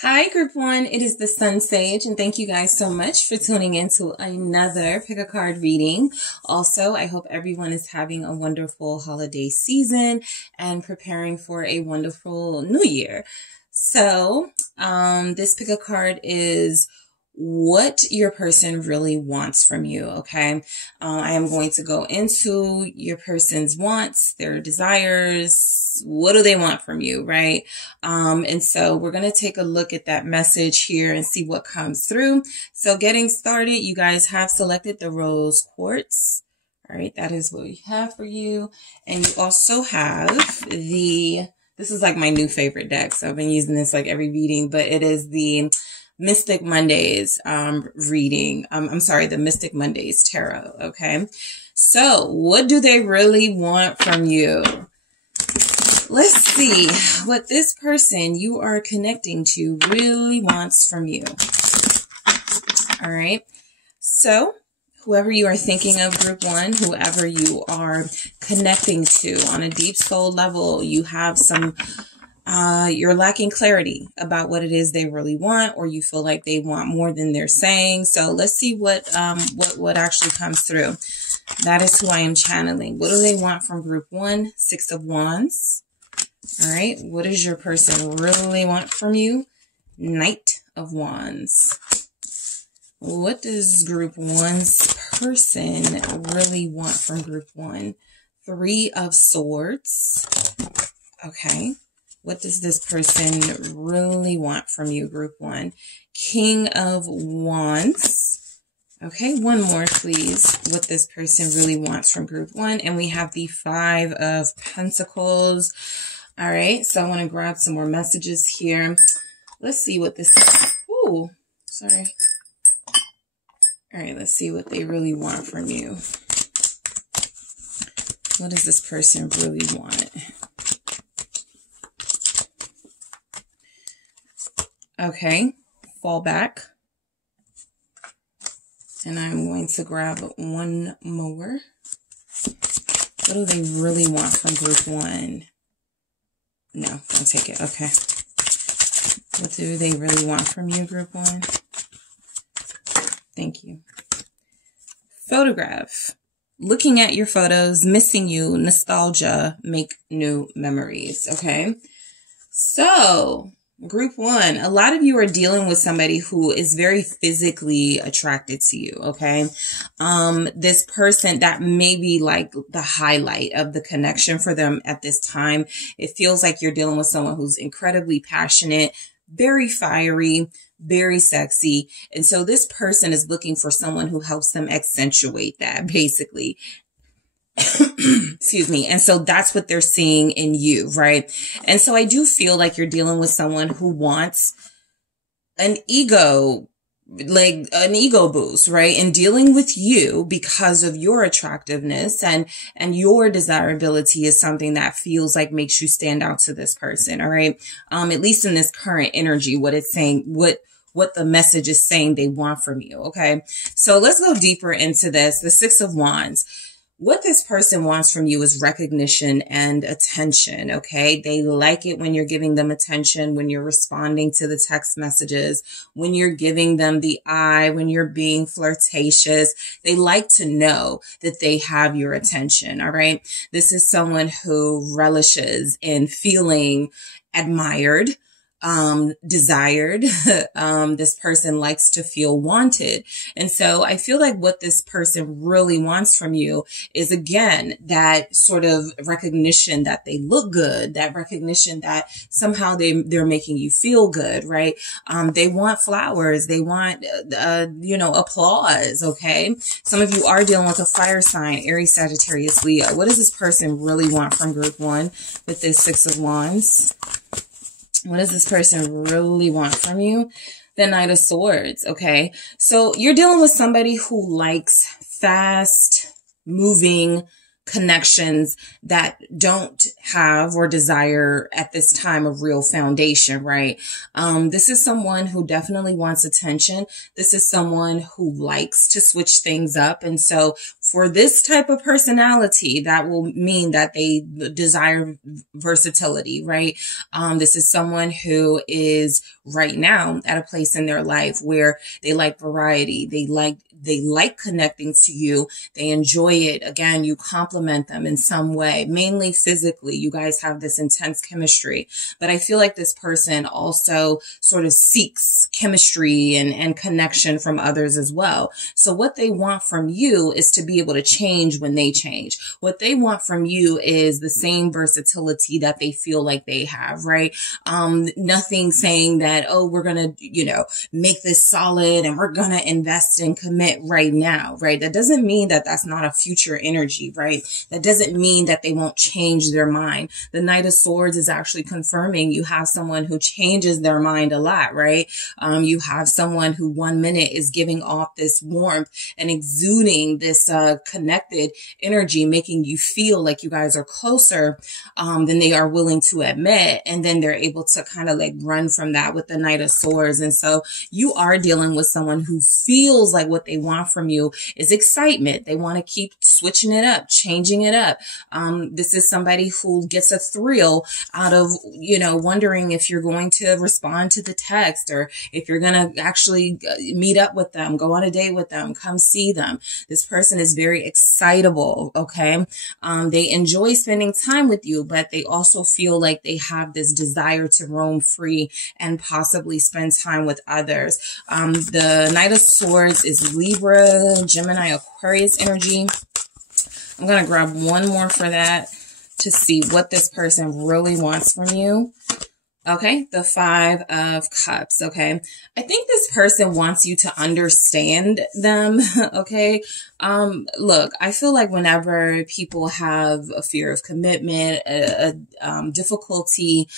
Hi, Group 1. It is the SunSage, and thank you guys so much for tuning in to another pick a card reading. Also, I hope everyone is having a wonderful holiday season and preparing for a wonderful new year. So, this pick a card is what your person really wants from you, okay? I am going to go into your person's wants, their desires. What do they want from you, right? And so we're going to take a look at that message here and see what comes through. So getting started, you guys have selected the rose quartz. All right, that is what we have for you. And you also have this is like my new favorite deck. So I've been using this like every reading, but it is the Mystic Mondays reading. I'm sorry, the Mystic Mondays Tarot. Okay. So what do they really want from you? Let's see what this person you are connecting to really wants from you. All right. So whoever you are thinking of, Group 1, whoever you are connecting to on a deep soul level, you have some you're lacking clarity about what it is they really want, or you feel like they want more than they're saying. So let's see what actually comes through. That is who I am channeling. What do they want from Group 1? Six of Wands. All right. What does your person really want from you? Knight of Wands. What does Group 1's person really want from Group 1? Three of Swords. Okay. What does this person really want from you, Group 1? King of Wands. Okay, one more, please. What this person really wants from Group 1. And we have the Five of Pentacles. All right, so I want to grab some more messages here. Let's see what this... Ooh, sorry. All right, let's see what they really want from you. What does this person really want? Okay, fall back. And I'm going to grab one more. What do they really want from Group 1? No, don't take it. Okay. What do they really want from you, Group 1? Thank you. Photograph. Looking at your photos, missing you, nostalgia, make new memories. Okay. So, Group 1, a lot of you are dealing with somebody who is very physically attracted to you, okay? This person, that may be like the highlight of the connection for them at this time. It feels like you're dealing with someone who's incredibly passionate, very fiery, very sexy. And so this person is looking for someone who helps them accentuate that, basically. Excuse me. And so that's what they're seeing in you, right? And so I do feel like you're dealing with someone who wants an ego, like an ego boost, right? And dealing with you because of your attractiveness and your desirability is something that feels like makes you stand out to this person. All right. At least in this current energy, what it's saying, what the message is saying they want from you. Okay. So let's go deeper into this. The Six of Wands. What this person wants from you is recognition and attention, okay? They like it when you're giving them attention, when you're responding to the text messages, when you're giving them the eye, when you're being flirtatious. They like to know that they have your attention, all right? This is someone who relishes in feeling admired, desired. This person likes to feel wanted. And so I feel like what this person really wants from you is, again, that sort of recognition that they look good, that recognition that somehow they're making you feel good, right? They want flowers. They want, applause. Okay. Some of you are dealing with a fire sign, Aries, Sagittarius, Leo. What does this person really want from Group 1 with this Six of Wands? What does this person really want from you? The Knight of Swords, okay? So you're dealing with somebody who likes fast moving connections that don't have or desire at this time a real foundation, right? This is someone who definitely wants attention. This is someone who likes to switch things up. And so for this type of personality, that will mean that they desire versatility, right? This is someone who is right now at a place in their life where they like variety. They like connecting to you. They enjoy it. Again, you compliment them in some way, mainly physically. You guys have this intense chemistry, but I feel like this person also sort of seeks chemistry and connection from others as well. So what they want from you is to be able to change when they change. What they want from you is the same versatility that they feel like they have, right? Nothing saying that, oh, we're going to, make this solid and we're going to invest and commit right now, right? That doesn't mean that that's not a future energy, right? That doesn't mean that they won't change their mind. The Knight of Swords is actually confirming you have someone who changes their mind a lot, right? You have someone who 1 minute is giving off this warmth and exuding this connected energy, making you feel like you guys are closer than they are willing to admit. And then they're able to kind of like run from that with the Knight of Swords. And so you are dealing with someone who feels like what they want from you is excitement. They want to keep switching it up, changing it up. This is somebody who gets a thrill out of, wondering if you're going to respond to the text or if you're going to actually meet up with them, go on a date with them, come see them. This person is very excitable. Okay. They enjoy spending time with you, but they also feel like they have this desire to roam free and possibly spend time with others. The Knight of Swords is Libra, Gemini, Aquarius energy. I'm going to grab one more for that to see what this person really wants from you. Okay, the Five of Cups, okay? I think this person wants you to understand them, okay? Look, I feel like whenever people have a fear of commitment, difficulty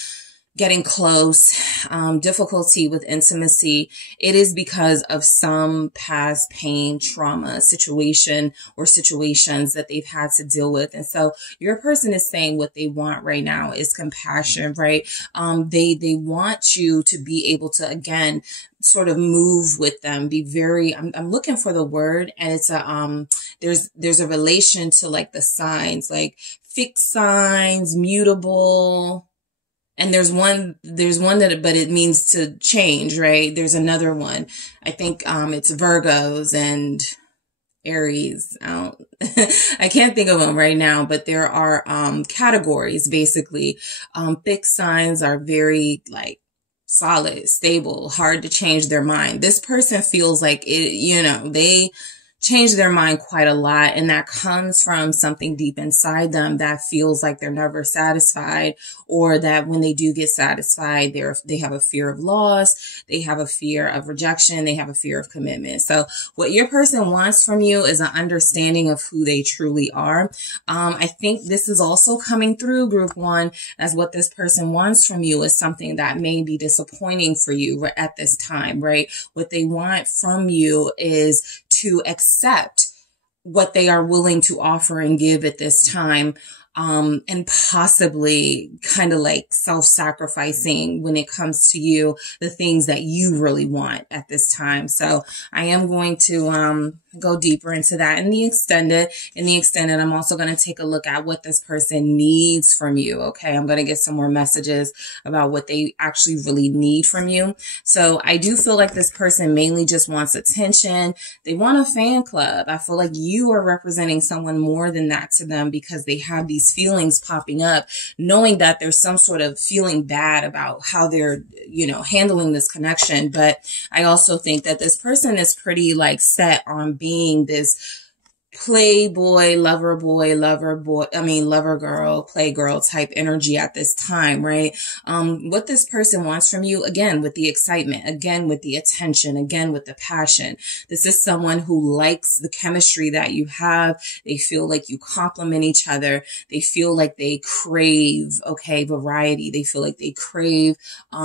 getting close, difficulty with intimacy, it is because of some past pain, trauma, situation or situations that they've had to deal with. And so your person is saying what they want right now is compassion, right? They want you to be able to, again, sort of move with them, be very, I'm looking for the word, and it's there's a relation to like the signs, like fixed signs, mutable. And there's one that, but it means to change, right? There's another one. I think, it's Virgos and Aries. I can't think of them right now, but there are, categories basically. Fixed signs are very like solid, stable, hard to change their mind. This person feels like it, they change their mind quite a lot. And that comes from something deep inside them that feels like they're never satisfied, or that when they do get satisfied, they have a fear of loss. They have a fear of rejection. They have a fear of commitment. So what your person wants from you is an understanding of who they truly are. I think this is also coming through group one, as what this person wants from you is something that may be disappointing for you at this time, right? What they want from you is to accept what they are willing to offer and give at this time, and possibly kind of like self-sacrificing when it comes to you, the things that you really want at this time. So I am going to go deeper into that in the extended. I'm also going to take a look at what this person needs from you. Okay. I'm going to get some more messages about what they actually really need from you. So I do feel like this person mainly just wants attention. They want a fan club. I feel like you are representing someone more than that to them, because they have these feelings popping up, knowing that there's some sort of feeling bad about how they're, handling this connection. But I also think that this person is pretty like set on being this playboy, lover girl, playgirl type energy at this time, right? What this person wants from you, again, with the excitement, again, with the attention, again, with the passion. This is someone who likes the chemistry that you have. They feel like you complement each other. They feel like they crave, variety. They feel like they crave,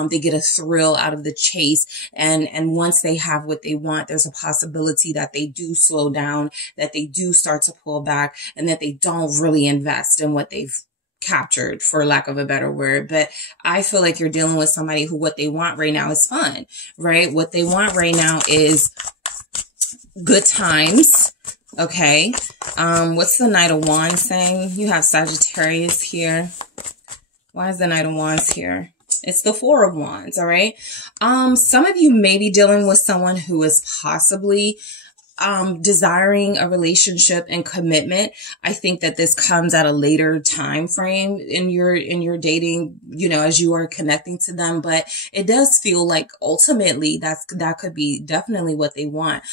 they get a thrill out of the chase. And once they have what they want, there's a possibility that they do slow down, that they do start to pull back, and that they don't really invest in what they've captured, for lack of a better word. But I feel like you're dealing with somebody who what they want right now is fun, right? What they want right now is good times Okay. What's the Knight of Wands saying? You have Sagittarius here. Why is the Knight of Wands here? It's the Four of Wands, all right? Some of you may be dealing with someone who is possibly desiring a relationship and commitment. I think that this comes at a later time frame in your dating, you know, as you are connecting to them, but it does feel like ultimately that could be definitely what they want.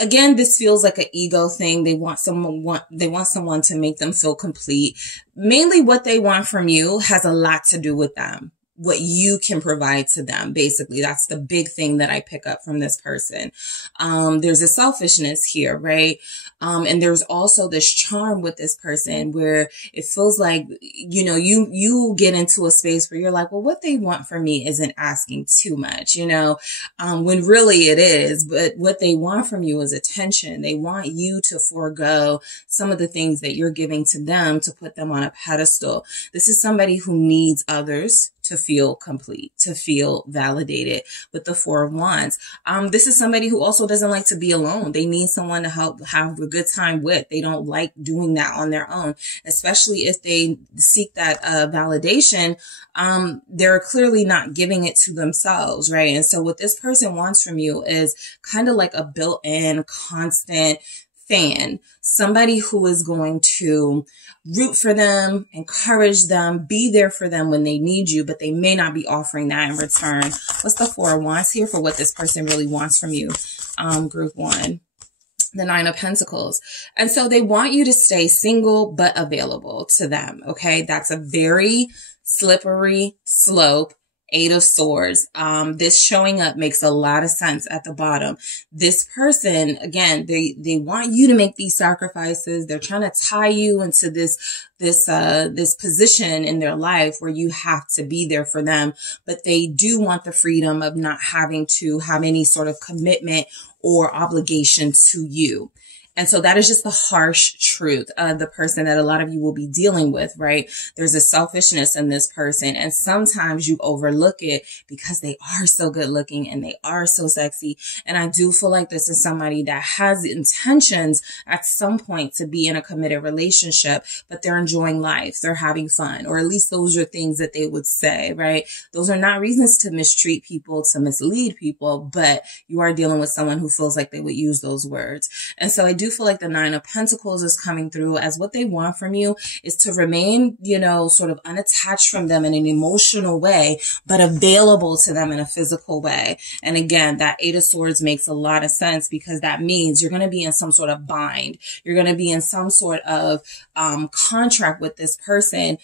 Again, this feels like an ego thing. They want someone to make them feel complete. Mainly what they want from you has a lot to do with them, what you can provide to them. Basically, that's the big thing that I pick up from this person. There's a selfishness here, right? And there's also this charm with this person where it feels like, you know, you get into a space where you're like, well, what they want from me isn't asking too much, you know, when really it is. But what they want from you is attention. They want you to forego some of the things that you're giving to them to put them on a pedestal. This is somebody who needs others to feel complete, to feel validated with the Four of Wands. This is somebody who also doesn't like to be alone. They need someone to help have a good time with. They don't like doing that on their own, especially if they seek that validation. They're clearly not giving it to themselves, right? And so what this person wants from you is kind of like a built-in constant fan, somebody who is going to root for them, encourage them, be there for them when they need you, but they may not be offering that in return. What's the Four of Wands here for what this person really wants from you? Group 1. The Nine of Pentacles. And so they want you to stay single, but available to them. Okay. That's a very slippery slope. Eight of Swords. This showing up makes a lot of sense at the bottom. This person, again, they want you to make these sacrifices. They're trying to tie you into this position in their life where you have to be there for them, but they do want the freedom of not having to have any sort of commitment or obligation to you. And so that is just the harsh truth of the person that a lot of you will be dealing with, right? There's a selfishness in this person. And sometimes you overlook it because they are so good looking and they are so sexy. And I do feel like this is somebody that has intentions at some point to be in a committed relationship, but they're enjoying life. They're having fun, or at least those are things that they would say, right? Those are not reasons to mistreat people, to mislead people, but you are dealing with someone who feels like they would use those words. And so I do feel like the Nine of Pentacles is coming through as what they want from you is to remain, you know, sort of unattached from them in an emotional way, but available to them in a physical way. And again, that Eight of Swords makes a lot of sense because that means you're going to be in some sort of bind. You're going to be in some sort of contract with this person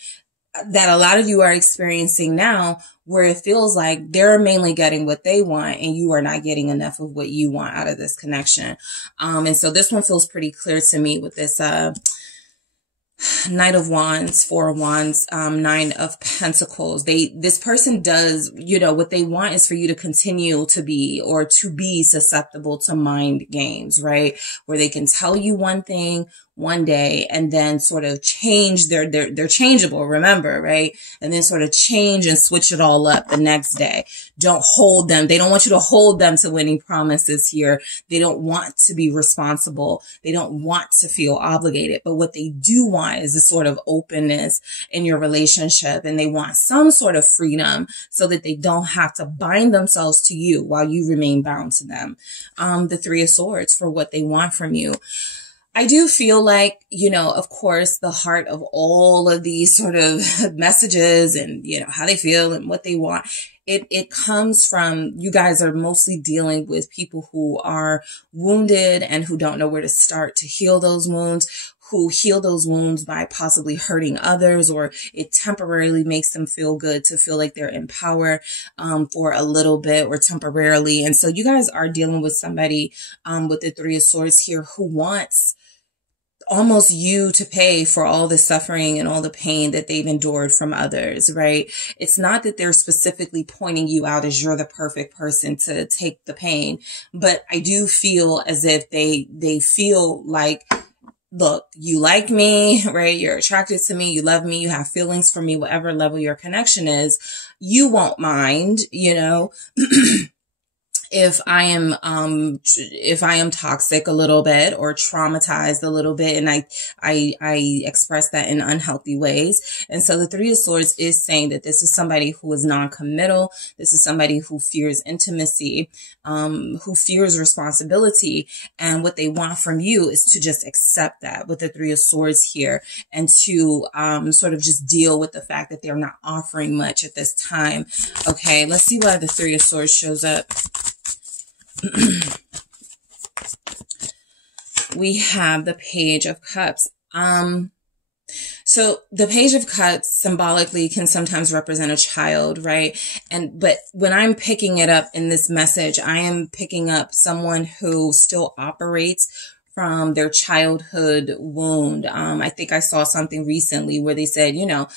that a lot of you are experiencing now, where it feels like they're mainly getting what they want and you are not getting enough of what you want out of this connection. And so this one feels pretty clear to me with this Knight of Wands, Four of Wands, Nine of Pentacles. This person does, you know, what they want is for you to continue to be, or to be susceptible to mind games, right? Where they can tell you one thing one day and then sort of change they're changeable, remember, right? And then sort of change and switch it all up the next day. Don't hold them. They don't want you to hold them to any promises here. They don't want to be responsible. They don't want to feel obligated. But what they do want is a sort of openness in your relationship. And they want some sort of freedom so that they don't have to bind themselves to you while you remain bound to them. The Three of Swords for what they want from you. I do feel like, you know, of course, the heart of all of these sort of messages and, you know, how they feel and what they want, it comes from, you guys are mostly dealing with people who are wounded and who don't know where to start to heal those wounds, who heal those wounds by possibly hurting others, or it temporarily makes them feel good to feel like they're in power for a little bit or temporarily. And so you guys are dealing with somebody with the Three of Swords here who wants almost you to pay for all the suffering and all the pain that they've endured from others, right? It's not that they're specifically pointing you out as you're the perfect person to take the pain, but I do feel as if they feel like, look, you like me, right? You're attracted to me. You love me. You have feelings for me, whatever level your connection is. You won't mind, you know, if I am toxic a little bit or traumatized a little bit, and I express that in unhealthy ways. And so the Three of Swords is saying that this is somebody who is non-committal. This is somebody who fears intimacy, who fears responsibility. And what they want from you is to just accept that with the Three of Swords here, and to sort of just deal with the fact that they're not offering much at this time. Okay, let's see why the Three of Swords shows up. We have the Page of Cups. So the Page of Cups symbolically can sometimes represent a child, right? But when I'm picking it up in this message, I am picking up someone who still operates from their childhood wound. I think I saw something recently where they said, you know,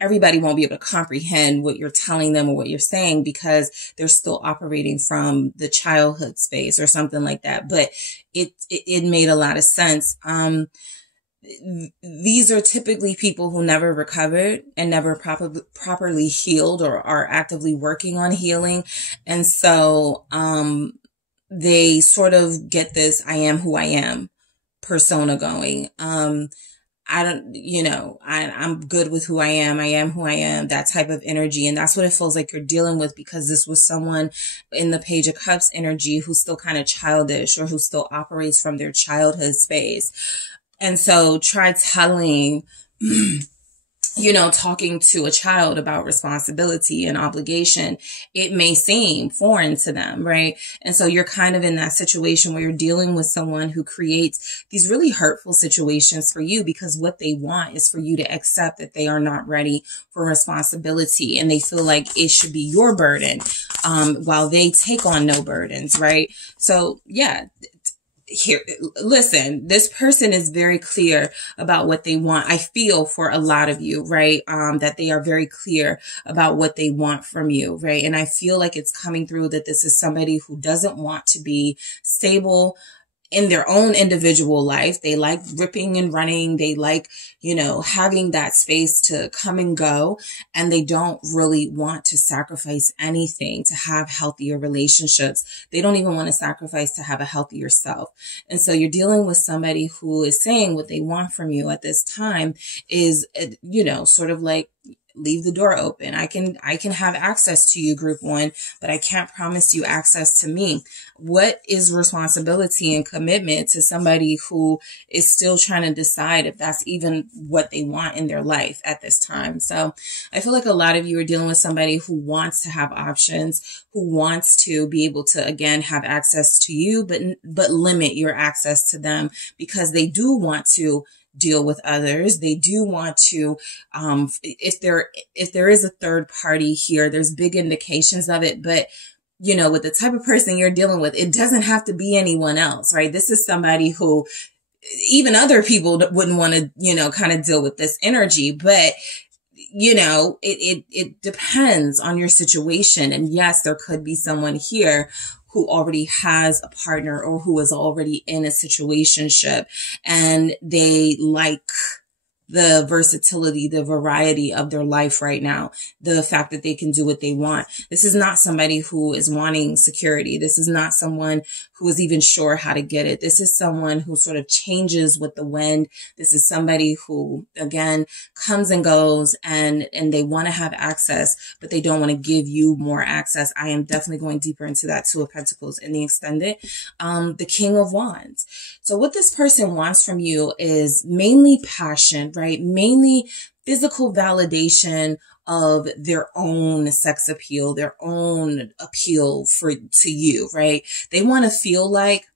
everybody won't be able to comprehend what you're telling them or what you're saying because they're still operating from the childhood space or something like that. But it made a lot of sense. These are typically people who never recovered and never properly healed or are actively working on healing. And so, they sort of get this I am who I am persona going. I'm good with who I am who I am, that type of energy. And that's what it feels like you're dealing with, because this was someone in the Page of Cups energy who's still kind of childish or who still operates from their childhood space. And so try telling, talking to a child about responsibility and obligation, it may seem foreign to them, right? And so you're kind of in that situation where you're dealing with someone who creates these really hurtful situations for you, because what they want is for you to accept that they are not ready for responsibility, and they feel like it should be your burden, while they take on no burdens, right? So yeah. Here, listen, this person is very clear about what they want. I feel for a lot of you, right? That they are very clear about what they want from you, right? And I feel like it's coming through that this is somebody who doesn't want to be stable in their own individual life. They like ripping and running. They like, having that space to come and go. And they don't really want to sacrifice anything to have healthier relationships. They don't even want to sacrifice to have a healthier self. And so you're dealing with somebody who is saying what they want from you at this time is, sort of like, leave the door open. I can have access to you, group one, but I can't promise you access to me. What is responsibility and commitment to somebody who is still trying to decide if that's even what they want in their life at this time? So I feel like a lot of you are dealing with somebody who wants to have options, who wants to be able to, again, have access to you, but limit your access to them, because they do want to deal with others. They do want to, if there is a third party here, there's big indications of it, but with the type of person you're dealing with, it doesn't have to be anyone else, right? This is somebody who even other people wouldn't want to, kind of deal with this energy, but it depends on your situation. And yes, there could be someone here who already has a partner or who is already in a situationship, and they like the versatility, the variety of their life right now, the fact that they can do what they want. This is not somebody who is wanting security. This is not someone who is even sure how to get it. This is someone who sort of changes with the wind. This is somebody who, again, comes and goes, and they want to have access, but they don't want to give you more access. I am definitely going deeper into that Two of Pentacles in the extended. The King of Wands. So what this person wants from you is mainly passion, right? Mainly physical validation of their own sex appeal, their own appeal to you, right? They want to feel like,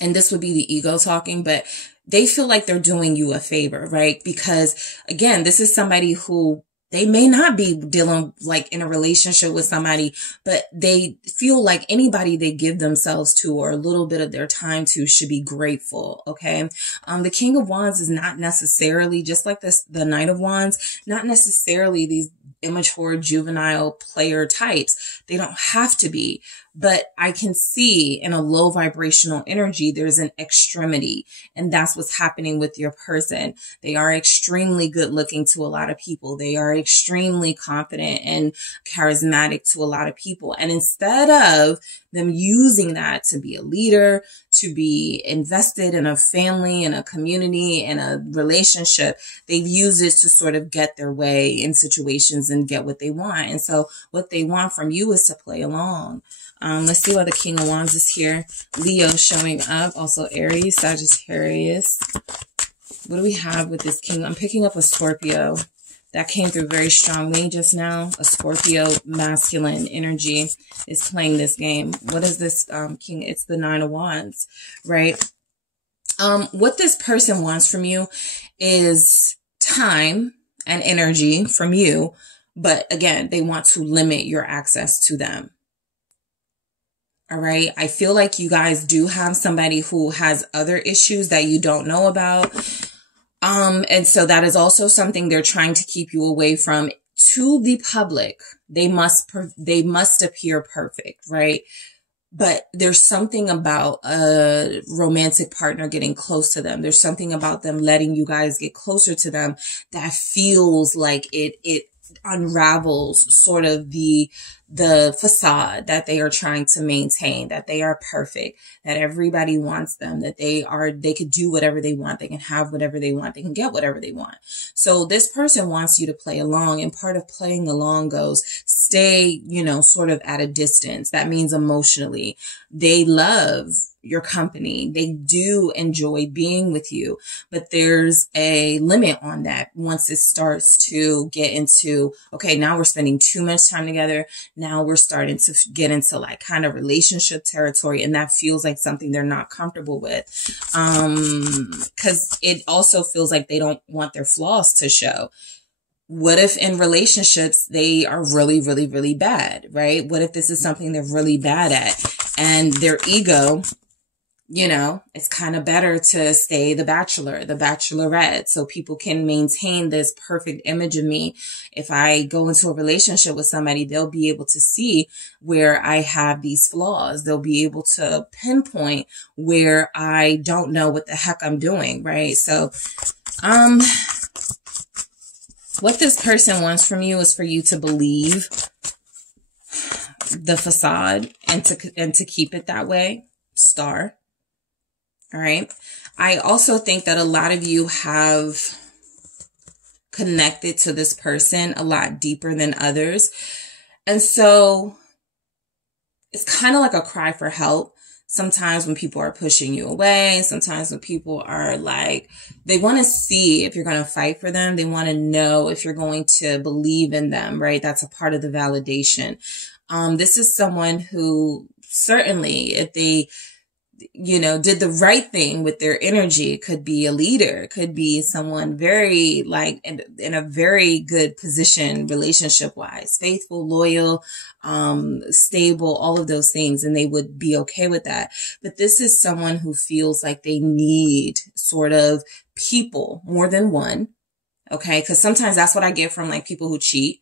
and this would be the ego talking, but they feel like they're doing you a favor, right? Because again, this is somebody who they may not be dealing like in a relationship with somebody, but they feel like anybody they give themselves to or a little bit of their time to should be grateful. Okay. The King of Wands is not necessarily, just like this, the Knight of Wands, not necessarily these immature, juvenile player types. They don't have to be. But I can see in a low vibrational energy, there's an extremity. And that's what's happening with your person. They are extremely good looking to a lot of people. They are extremely confident and charismatic to a lot of people. And instead of them using that to be a leader, to be invested in a family, in a community, in a relationship, they've used it to sort of get their way in situations and get what they want. And so what they want from you is to play along. Let's see why the King of Wands is here. Leo showing up. Also Aries, Sagittarius. What do we have with this King? I'm picking up a Scorpio. That came through very strongly just now. A Scorpio masculine energy is playing this game. What is this King? It's the Nine of Wands, right? What this person wants from you is time and energy from you. But again, they want to limit your access to them. All right. I feel like you guys do have somebody who has other issues that you don't know about. And so that is also something they're trying to keep you away from. To the public, they must appear perfect, right? But there's something about a romantic partner getting close to them. There's something about them letting you guys get closer to them that feels like it unravels sort of the facade that they are trying to maintain, that they are perfect, that everybody wants them, that they could do whatever they want. They can have whatever they want. They can get whatever they want. So this person wants you to play along, and part of playing along goes stay, sort of at a distance. That means emotionally. They love your company. They do enjoy being with you, but there's a limit on that. Once it starts to get into, okay, now we're spending too much time together. Now we're starting to get into like kind of relationship territory, and that feels like something they're not comfortable with. Cause it also feels like they don't want their flaws to show. What if in relationships, they are really, really, really bad, right? What if this is something they're really bad at, and their ego, it's kind of better to stay the bachelor, the bachelorette, so people can maintain this perfect image of me. If I go into a relationship with somebody, they'll be able to see where I have these flaws. They'll be able to pinpoint where I don't know what the heck I'm doing, right? So, what this person wants from you is for you to believe the facade and to keep it that way. Star. All right. I also think that a lot of you have connected to this person a lot deeper than others. And so it's kind of like a cry for help. Sometimes when people are pushing you away, sometimes when people are like, they want to see if you're going to fight for them. They want to know if you're going to believe in them, right? That's a part of the validation. This is someone who certainly, if they did the right thing with their energy, could be a leader, could be someone very like in a very good position relationship wise, faithful, loyal, stable, all of those things. And they would be okay with that. But this is someone who feels like they need sort of people more than one. Okay. Cause sometimes that's what I get from like people who cheat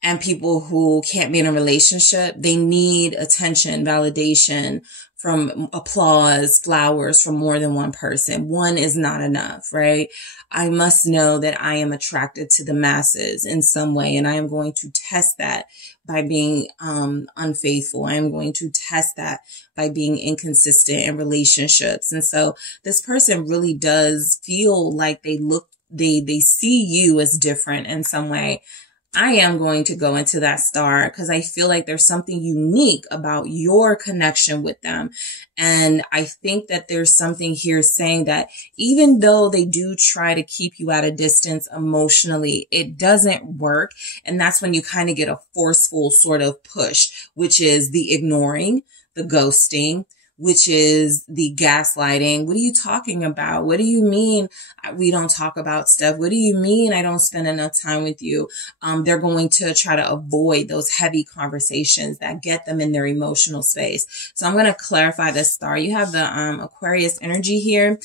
and people who can't be in a relationship. They need attention, validation, from applause, flowers from more than one person. One is not enough, right? I must know that I am attracted to the masses in some way, and I am going to test that by being unfaithful. I am going to test that by being inconsistent in relationships. And so this person really does feel like they see you as different in some way. I am going to go into that star because I feel like there's something unique about your connection with them. And I think that there's something here saying that even though they do try to keep you at a distance emotionally, it doesn't work. And that's when you kind of get a forceful sort of push, which is the ignoring, the ghosting, which is the gaslighting. What are you talking about? What do you mean we don't talk about stuff? What do you mean I don't spend enough time with you? They're going to try to avoid those heavy conversations that get them in their emotional space. So I'm going to clarify this star. You have the Aquarius energy here.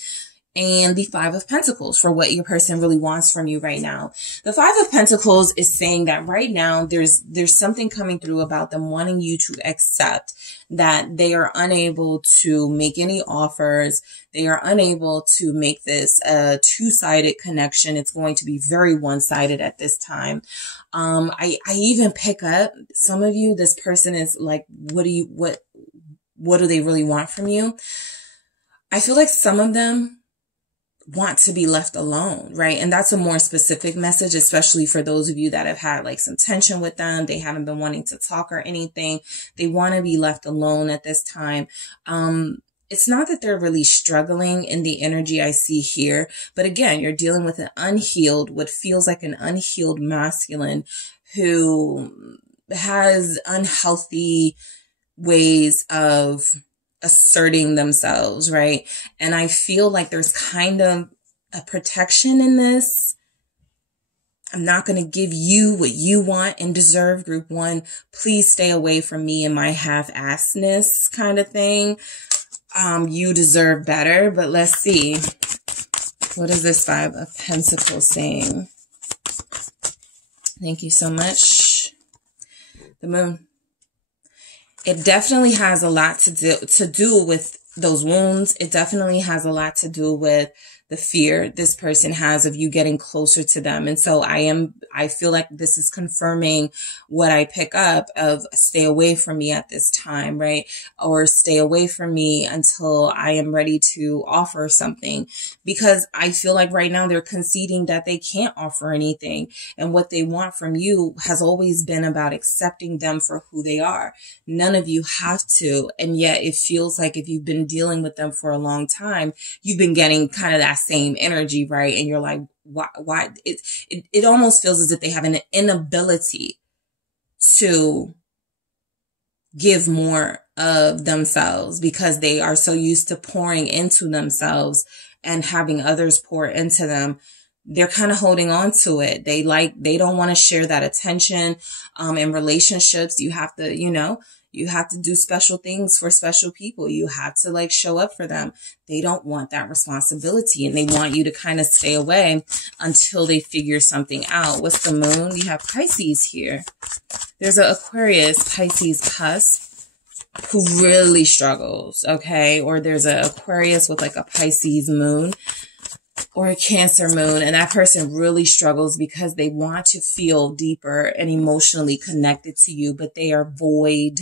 and the Five of Pentacles for what your person really wants from you right now. The Five of Pentacles is saying that right now there's something coming through about them wanting you to accept that they are unable to make any offers. They are unable to make this a two-sided connection. It's going to be very one-sided at this time. I even pick up some of you, this person is like, what do they really want from you? I feel like some of them want to be left alone, right? And that's a more specific message, especially for those of you that have had like some tension with them. They haven't been wanting to talk or anything. They want to be left alone at this time. It's not that they're really struggling in the energy I see here, but again, you're dealing with an unhealed, what feels like an unhealed masculine who has unhealthy ways of asserting themselves, right? And I feel like there's kind of a protection in this. I'm not going to give you what you want and deserve, group one. Please stay away from me and my half-assness kind of thing. You deserve better, but let's see. What is this Five of Pentacles saying? Thank you so much. The Moon. It definitely has a lot to do with those wounds. It definitely has a lot to do with the fear this person has of you getting closer to them. And so I feel like this is confirming what I pick up of stay away from me at this time, right? Or stay away from me until I am ready to offer something, because I feel like right now they're conceding that they can't offer anything. And what they want from you has always been about accepting them for who they are. None of you have to. And yet it feels like if you've been dealing with them for a long time, you've been getting kind of that same energy, right? And you're like, why? It almost feels as if they have an inability to give more of themselves because they are so used to pouring into themselves and having others pour into them. They're kind of holding on to it. They don't want to share that attention. In relationships, you have to, you have to do special things for special people. You have to like show up for them. They don't want that responsibility and they want you to kind of stay away until they figure something out. What's the Moon? You have Pisces here. There's an Aquarius Pisces cusp who really struggles, okay? Or there's an Aquarius with like a Pisces moon or a Cancer moon, and that person really struggles because they want to feel deeper and emotionally connected to you, but they are void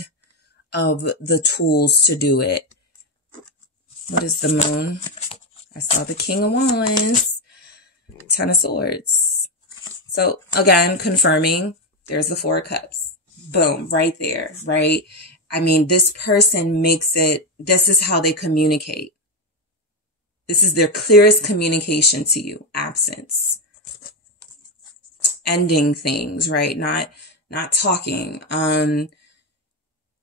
of the tools to do it. What is the Moon? I saw the King of Wands, Ten of Swords. So again, confirming there's the Four of Cups. Boom, right there, right? I mean, this person makes it, this is how they communicate. This is their clearest communication to you. Absence. Ending things, right? Not talking.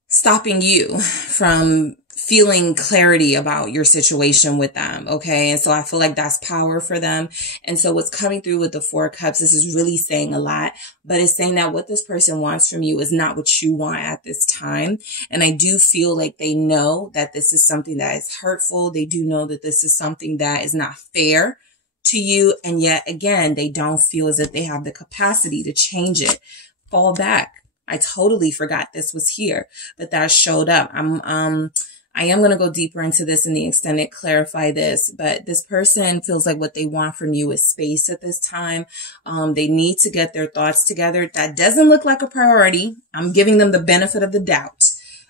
Stopping you from feeling clarity about your situation with them. Okay. And so I feel like that's power for them. And so what's coming through with the Four of Cups, this is really saying a lot, but it's saying that what this person wants from you is not what you want at this time. And I do feel like they know that this is something that is hurtful. They do know that this is something that is not fair to you. And yet again, they don't feel as if they have the capacity to change it. Fall back. I totally forgot this was here, but that showed up. I am going to go deeper into this in the extended, clarify this, but this person feels like what they want from you is space at this time. They need to get their thoughts together. That doesn't look like a priority. I'm giving them the benefit of the doubt.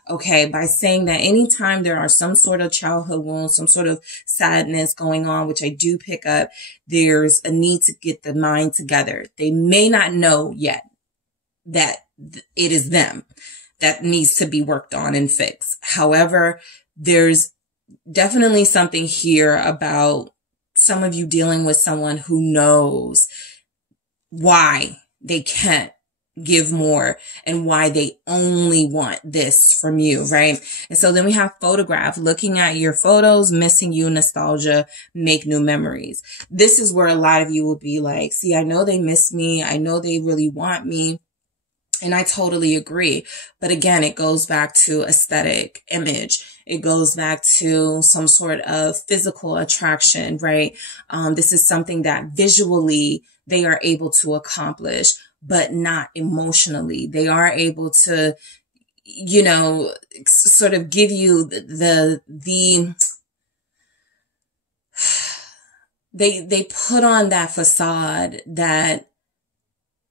Okay. By saying that anytime there are some sort of childhood wounds, some sort of sadness going on, which I do pick up, there's a need to get the mind together. They may not know yet that it is them that needs to be worked on and fixed. However, there's definitely something here about some of you dealing with someone who knows why they can't give more and why they only want this from you, right? And so then we have photograph, looking at your photos, missing you, nostalgia, make new memories. This is where a lot of you will be like, see, I know they miss me. I know they really want me. And I totally agree. But again, it goes back to aesthetic image. It goes back to some sort of physical attraction, right? This is something that visually they are able to accomplish, but not emotionally. They are able to, you know, sort of give you they put on that facade that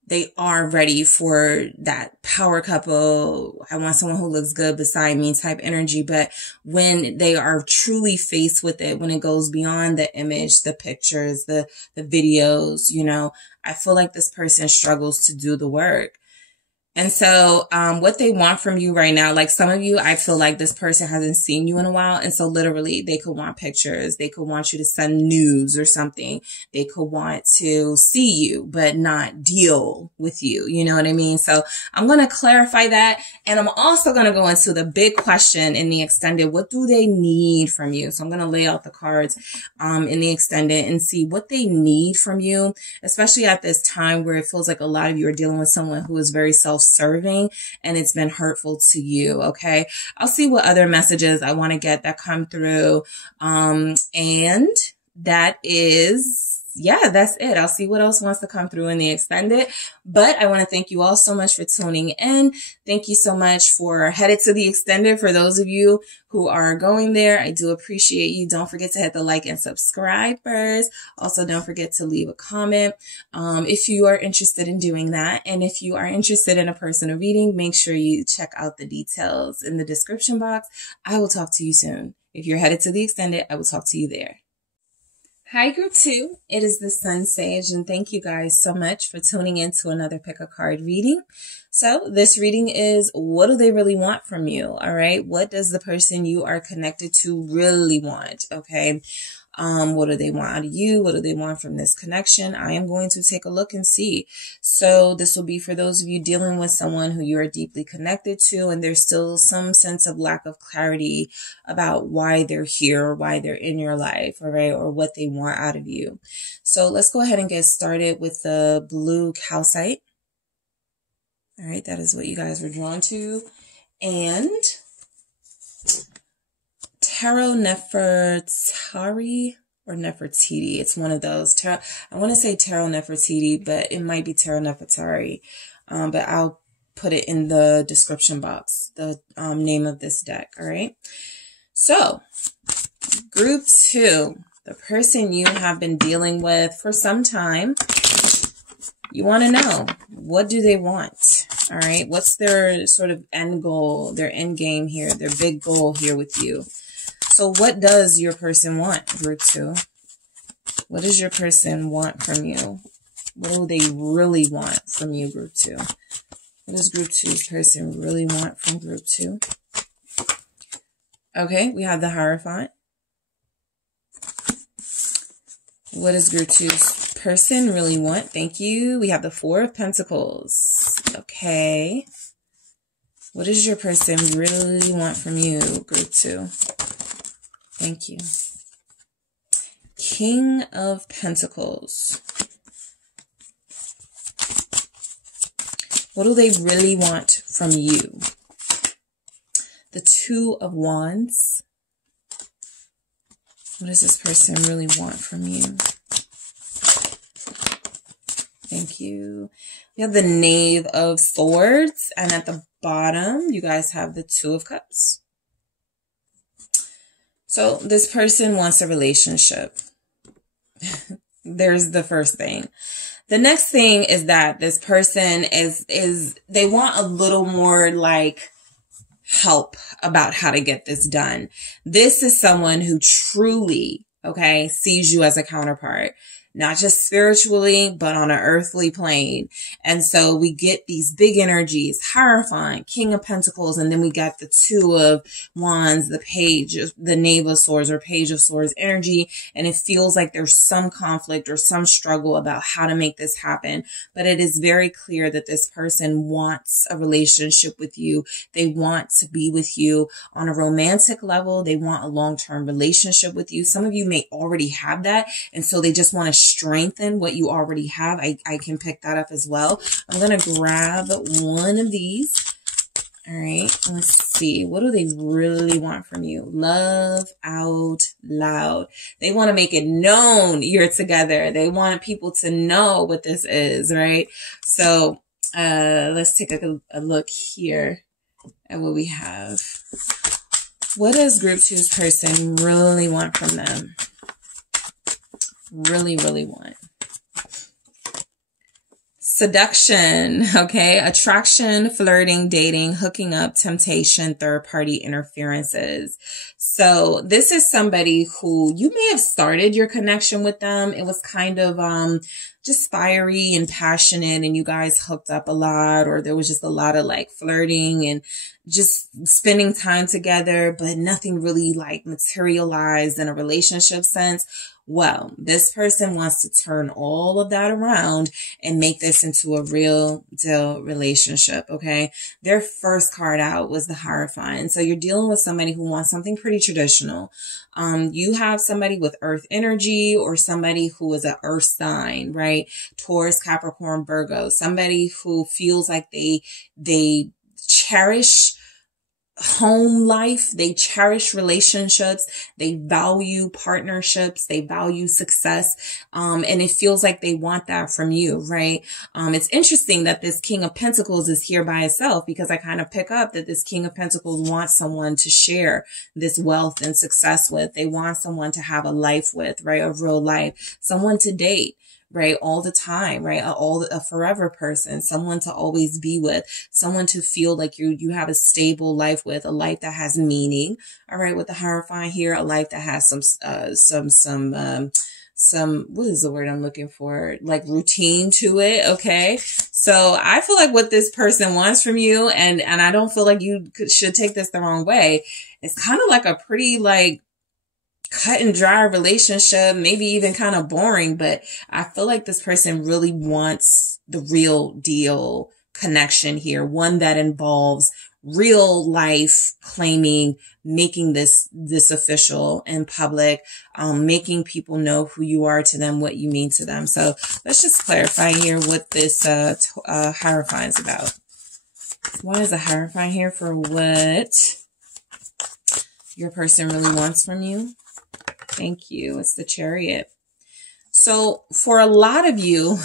they are ready for that power couple. I want someone who looks good beside me type energy. But when they are truly faced with it, when it goes beyond the image, the pictures, the videos, you know, I feel like this person struggles to do the work. And so, what they want from you right now, like some of you, I feel like this person hasn't seen you in a while. And so literally they could want pictures. They could want you to send nudes or something. They could want to see you, but not deal with you. You know what I mean? So I'm going to clarify that. And I'm also going to go into the big question in the extended. What do they need from you? So I'm going to lay out the cards, in the extended and see what they need from you, especially at this time where it feels like a lot of you are dealing with someone who is very self-serving and it's been hurtful to you. Okay. I'll see what other messages I want to get that come through. And that is, yeah, that's it. I'll see what else wants to come through in the extended, but I want to thank you all so much for tuning in. Thank you so much for headed to the extended. For those of you who are going there, I do appreciate you. Don't forget to hit the like and subscribe first. Also, don't forget to leave a comment, if you are interested in doing that. And if you are interested in a personal reading, make sure you check out the details in the description box. I will talk to you soon. If you're headed to the extended, I will talk to you there. Hi, group 2. It is the SunSage, and thank you guys so much for tuning in to another pick a card reading. So this reading is, what do they really want from you? All right. What does the person you are connected to really want? Okay. What do they want out of you? What do they want from this connection? I am going to take a look and see. So this will be for those of you dealing with someone who you are deeply connected to, and there's still some sense of lack of clarity about why they're here, or why they're in your life, all right, or what they want out of you. So let's go ahead and get started with the blue calcite. All right, that is what you guys were drawn to. And Tarot Nefertari or Nefertiti. It's one of those. I want to say Tarot Nefertiti, but it might be Tarot Nefertari. But I'll put it in the description box, the name of this deck. All right. So group 2, the person you have been dealing with for some time. You want to know, what do they want? All right. What's their sort of end goal, their end game here, their big goal here with you? So what does your person want, group 2? What does your person want from you? What do they really want from you, group 2? What does group 2's person really want from group 2? Okay, we have the Hierophant. What does group 2's person really want? Thank you. We have the Four of Pentacles. Okay. What does your person really want from you, group 2? Thank you. King of Pentacles. What do they really want from you? The Two of Wands. What does this person really want from you? Thank you. We have the Knave of Swords. And at the bottom, you guys have the Two of Cups. So this person wants a relationship. There's the first thing. The next thing is that this person they want a little more like help about how to get this done. This is someone who truly, okay, sees you as a counterpart. Not just spiritually, but on an earthly plane. And so we get these big energies, Hierophant, King of Pentacles, and then we got the Two of Wands, the Page, the Knave of Swords or Page of Swords energy. And it feels like there's some conflict or some struggle about how to make this happen. But it is very clear that this person wants a relationship with you. They want to be with you on a romantic level. They want a long-term relationship with you. Some of you may already have that. And so they just want to strengthen what you already have. I can pick that up as well. I'm going to grab one of these. All right, let's see. What do they really want from you? Love out loud. They want to make it known you're together. They want people to know what this is, right? So let's take a look here at what we have. What does group two's person really want from them? Really, really want. Seduction, okay? Attraction, flirting, dating, hooking up, temptation, third-party interferences. So this is somebody who you may have started your connection with them. It was kind of just fiery and passionate, and you guys hooked up a lot, or there was just a lot of like flirting and just spending time together, but nothing really like materialized in a relationship sense. Well, this person wants to turn all of that around and make this into a real deal relationship, okay? Their first card out was the Hierophant. So you're dealing with somebody who wants something pretty traditional. You have somebody with earth energy or somebody who is an earth sign, right? Taurus, Capricorn, Virgo. Somebody who feels like they cherish home life, they cherish relationships, they value partnerships, they value success, and it feels like they want that from you, right? It's interesting that this King of Pentacles is here by itself, because I kind of pick up that this King of Pentacles wants someone to share this wealth and success with. They want someone to have a life with, right? A real life, someone to date, right? All the time, right? A forever person, someone to always be with, someone to feel like you have a stable life with, a life that has meaning. All right. With the Hierophant here, a life that has some, what is the word I'm looking for? Like routine to it. Okay. So I feel like what this person wants from you, and I don't feel like you should take this the wrong way. It's kind of like a pretty like cut and dry relationship, maybe even kind of boring, but I feel like this person really wants the real deal connection here, one that involves real life claiming, making this official in public, making people know who you are to them, what you mean to them. So let's just clarify here what this Hierophant is about. What is a Hierophant here for what your person really wants from you? Thank you. It's the Chariot. So for a lot of you,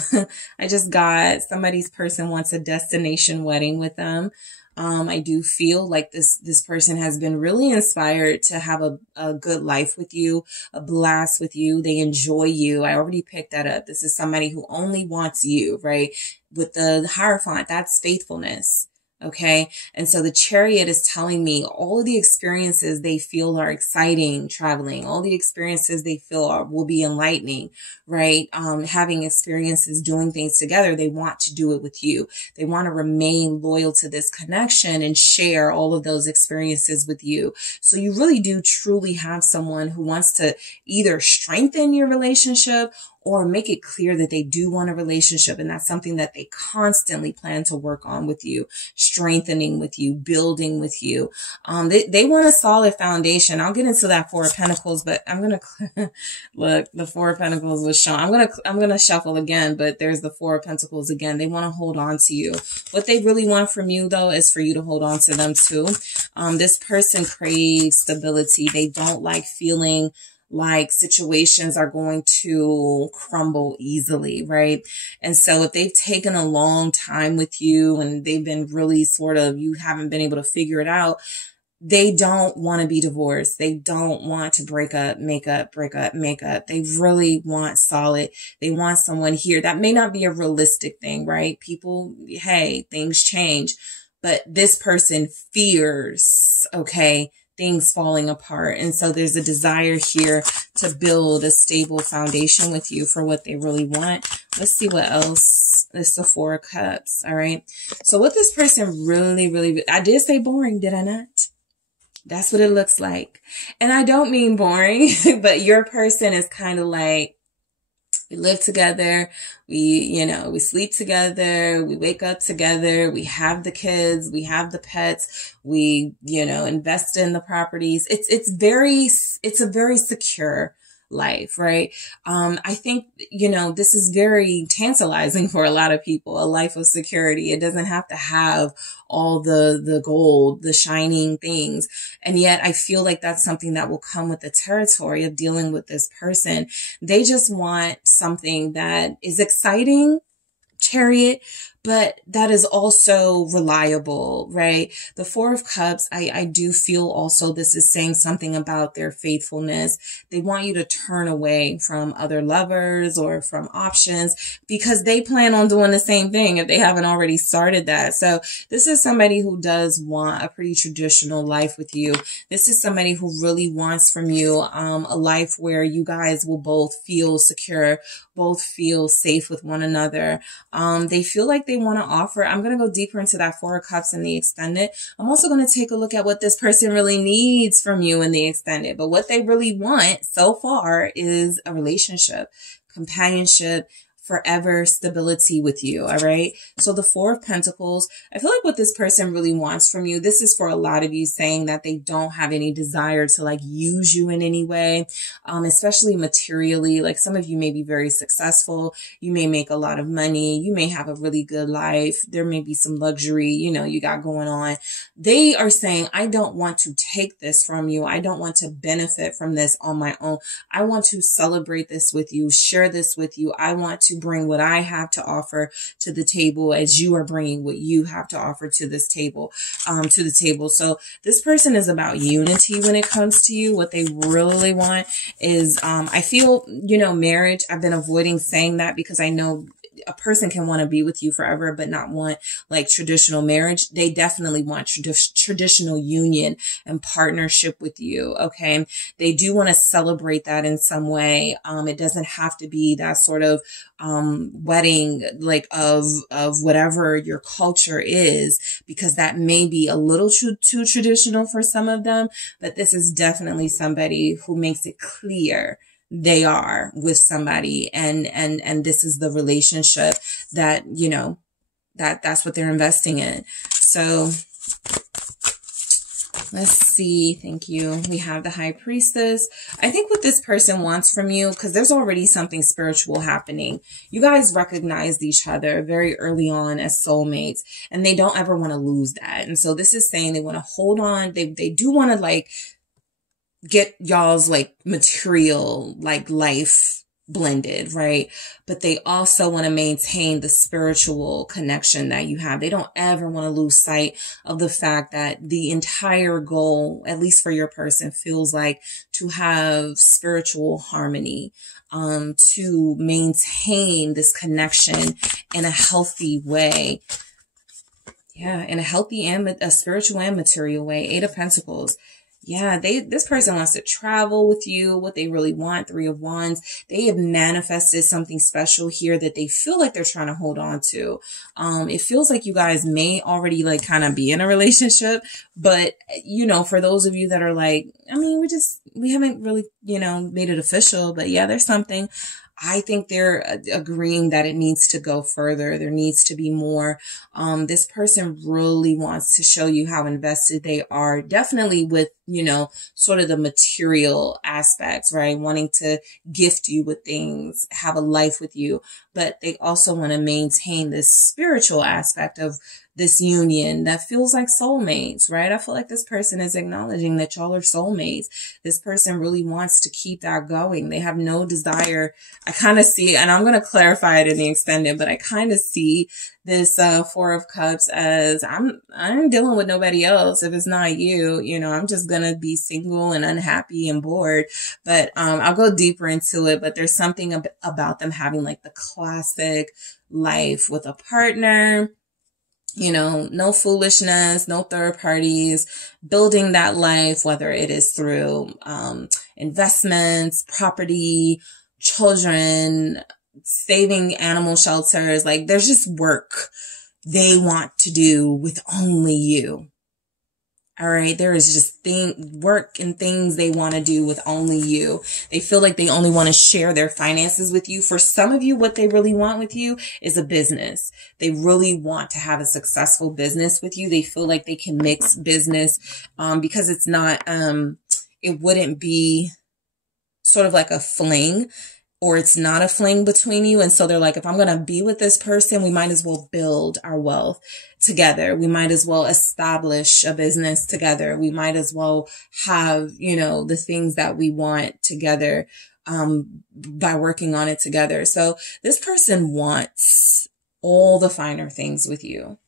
I just got somebody's person wants a destination wedding with them. I do feel like this person has been really inspired to have a good life with you, a blast with you. They enjoy you. I already picked that up. This is somebody who only wants you, right? With the Hierophant, that's faithfulness. Okay. And so the Chariot is telling me all of the experiences they feel are exciting traveling, all the experiences they feel will be enlightening, right? Having experiences, doing things together. They want to do it with you. They want to remain loyal to this connection and share all of those experiences with you. So you really do truly have someone who wants to either strengthen your relationship or make it clear that they do want a relationship. And that's something that they constantly plan to work on with you, strengthening with you, building with you. They want a solid foundation. I'll get into that Four of Pentacles, but I'm going to look, the Four of Pentacles was shown. I'm going to shuffle again, but there's the Four of Pentacles again. They want to hold on to you. What they really want from you though, is for you to hold on to them too. This person craves stability. They don't like feeling like situations are going to crumble easily, right? And so if they've taken a long time with you and they've been really you haven't been able to figure it out, they don't want to be divorced. They don't want to break up, make up, break up, make up. They really want solid. They want someone here. That may not be a realistic thing, right? People, hey, things change, but this person fears, okay, things falling apart. And so there's a desire here to build a stable foundation with you for what they really want. Let's see what else. It's the Four of Cups. All right. So what this person really, I did say boring, did I not? That's what it looks like. And I don't mean boring, but your person is kind of like, we live together, we sleep together, we wake up together, we have the kids, we have the pets, we, invest in the properties. It's a very secure life, right? I think, this is very tantalizing for a lot of people, a life of security. It doesn't have to have all the gold, the shining things. And yet I feel like that's something that will come with the territory of dealing with this person. They just want something that is exciting, Chariot, but that is also reliable, right? The Four of Cups, I do feel also this is saying something about their faithfulness. They want you to turn away from other lovers or from options because they plan on doing the same thing if they haven't already started that. So this is somebody who does want a pretty traditional life with you. This is somebody who really wants from you a life where you guys will both feel secure, both feel safe with one another. They feel like they want to offer. I'm going to go deeper into that Four of Cups in the extended. I'm also going to take a look at what this person really needs from you in the extended. But what they really want so far is a relationship, companionship, forever stability with you. All right. So the Four of Pentacles, I feel like what this person really wants from you, this is for a lot of you saying that they don't have any desire to like use you in any way, especially materially. Like some of you may be very successful. You may make a lot of money. You may have a really good life. There may be some luxury, you got going on. They are saying, I don't want to take this from you. I don't want to benefit from this on my own. I want to celebrate this with you, share this with you. I want to bring what I have to offer to the table as you are bringing what you have to offer to this table, to the table. So this person is about unity when it comes to you. What they really want is, I feel, marriage. I've been avoiding saying that because I know a person can want to be with you forever, but not want like traditional marriage. They definitely want traditional union and partnership with you. Okay. They do want to celebrate that in some way. It doesn't have to be that sort of, wedding, like of whatever your culture is, because that may be a little too traditional for some of them, but this is definitely somebody who makes it clear they are with somebody and this is the relationship that, that's what they're investing in. So let's see. Thank you. We have the High Priestess. I think what this person wants from you, because there's already something spiritual happening. You guys recognized each other very early on as soulmates, and they don't ever want to lose that. And so this is saying they want to hold on. They do want to like get y'all's like material, like life blended, right? But they also want to maintain the spiritual connection that you have. They don't ever want to lose sight of the fact that the entire goal, at least for your person, feels like to have spiritual harmony, to maintain this connection in a healthy way. Yeah, in a healthy and a spiritual and material way. Eight of Pentacles. Yeah, this person wants to travel with you, what they really want. Three of Wands. They have manifested something special here that they feel like they're trying to hold on to. It feels like you guys may already like kind of be in a relationship, but for those of you that are like, I mean, we haven't really, made it official, but yeah, there's something. I think they're agreeing that it needs to go further. There needs to be more. This person really wants to show you how invested they are, definitely with, sort of the material aspects, right? Wanting to gift you with things, have a life with you, but they also want to maintain this spiritual aspect of this union that feels like soulmates, right? I feel like this person is acknowledging that y'all are soulmates. This person really wants to keep that going. They have no desire. I kind of see, and I'm going to clarify it in the extended, but I kind of see this Four of Cups as I'm dealing with nobody else. If it's not you, I'm just going to be single and unhappy and bored. But I'll go deeper into it. But there's something about them having like the classic life with a partner. No foolishness, no third parties, building that life, whether it is through investments, property, children, saving animal shelters. Like there's just work they want to do with only you. All right. There is just work and things they want to do with only you. They feel like they only want to share their finances with you. For some of you, what they really want with you is a business. They really want to have a successful business with you. They feel like they can mix business, because it's not, it wouldn't be sort of like a fling, or it's not a fling between you. And so they're like, if I'm going to be with this person, we might as well build our wealth together. We might as well establish a business together. We might as well have, you know, the things that we want together, by working on it together. So this person wants all the finer things with you.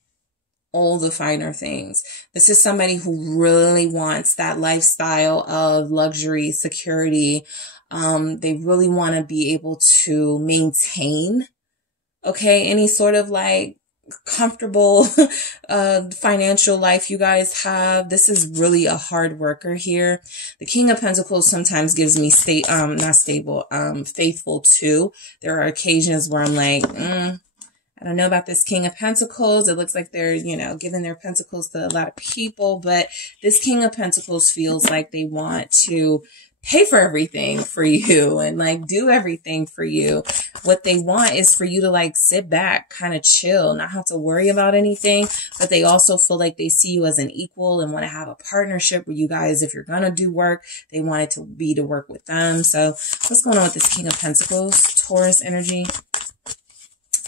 All the finer things. This is somebody who really wants that lifestyle of luxury, security. They really want to be able to maintain, okay, any sort of like comfortable, financial life you guys have. This is really a hard worker here. The King of Pentacles sometimes gives me not stable, faithful too. There are occasions where I'm like, I don't know about this King of Pentacles. It looks like they're, you know, giving their pentacles to a lot of people, but this King of Pentacles feels like they want to pay for everything for you and like do everything for you. What they want is for you to like sit back, kind of chill, not have to worry about anything, but they also feel like they see you as an equal and want to have a partnership with you guys. If you're going to do work, they want it to be to work with them. So what's going on with this King of Pentacles? Taurus energy.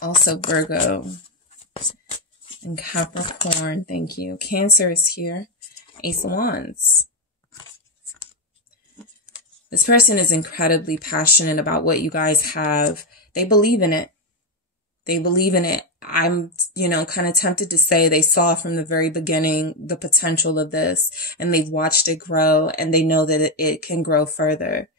Also Virgo and Capricorn. Thank you. Cancer is here. Ace of Wands. This person is incredibly passionate about what you guys have. They believe in it. They believe in it. I'm, you know, kind of tempted to say they saw from the very beginning the potential of this, and they've watched it grow, and they know that it can grow further.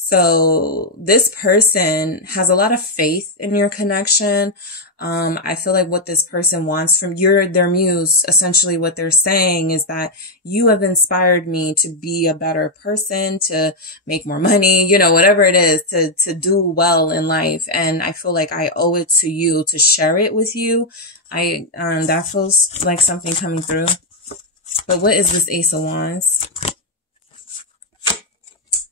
So this person has a lot of faith in your connection. I feel like what this person wants from their muse, essentially what they're saying is that you have inspired me to be a better person, to make more money, you know, whatever it is, to do well in life. And I feel like I owe it to you to share it with you. That feels like something coming through. But what is this Ace of Wands?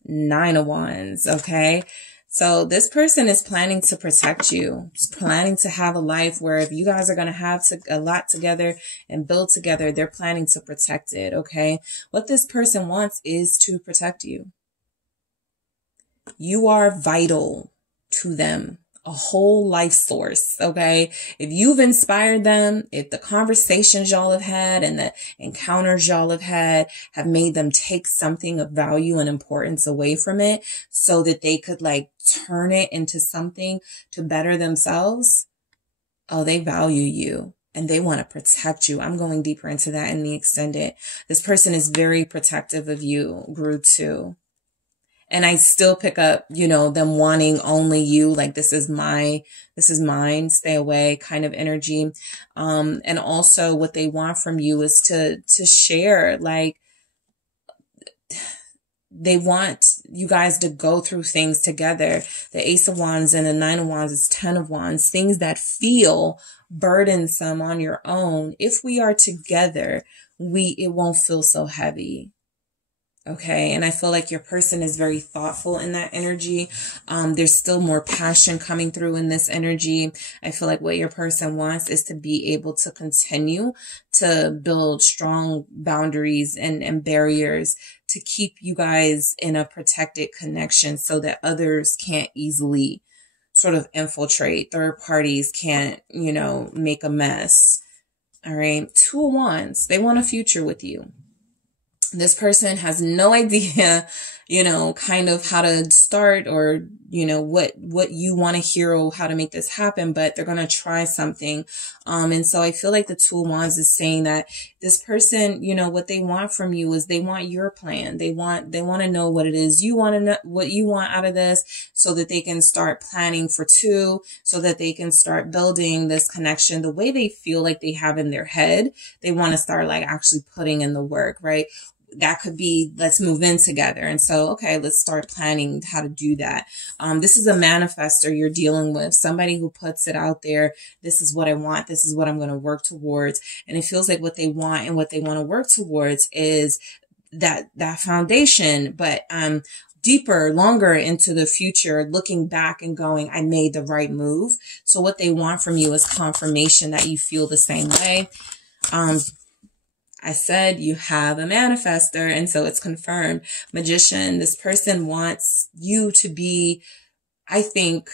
Nine of Wands. Okay. So this person is planning to protect you, planning to have a life where if you guys are going to have a lot together and build together, they're planning to protect it. Okay. What this person wants is to protect you. You are vital to them. A whole life source. Okay. If you've inspired them, if the conversations y'all have had and the encounters y'all have had have made them take something of value and importance away from it so that they could like turn it into something to better themselves. Oh, they value you and they want to protect you. I'm going deeper into that in the extended. This person is very protective of you, Guru too. And I still pick up, you know, them wanting only you, like this is mine, stay away kind of energy. And also what they want from you is to share, like they want you guys to go through things together. The Ace of Wands and the Nine of Wands is 10 of Wands, things that feel burdensome on your own. If we are together, it won't feel so heavy. Okay. And I feel like your person is very thoughtful in that energy. There's still more passion coming through in this energy. I feel like what your person wants is to be able to continue to build strong boundaries and barriers to keep you guys in a protected connection so that others can't easily sort of infiltrate. Third parties can't, you know, make a mess. All right. Two of Wands. They want a future with you. This person has no idea, you know, kind of how to start or, you know, what you want to hear or how to make this happen, but they're going to try something. And so I feel like the Two of Wands is saying that this person, you know, what they want from you is they want your plan. They want to know what it is you want to know, what you want out of this so that they can start planning for two, so that they can start building this connection the way they feel like they have in their head. They want to start like actually putting in the work, right? That could be, let's move in together. And so, okay, let's start planning how to do that. This is a manifester you're dealing with, somebody who puts it out there. This is what I want. This is what I'm going to work towards. And it feels like what they want and what they want to work towards is that foundation, but, deeper, longer into the future, looking back and going, I made the right move. So what they want from you is confirmation that you feel the same way. I said you have a manifester, and so it's confirmed. Magician, this person wants you to be, I think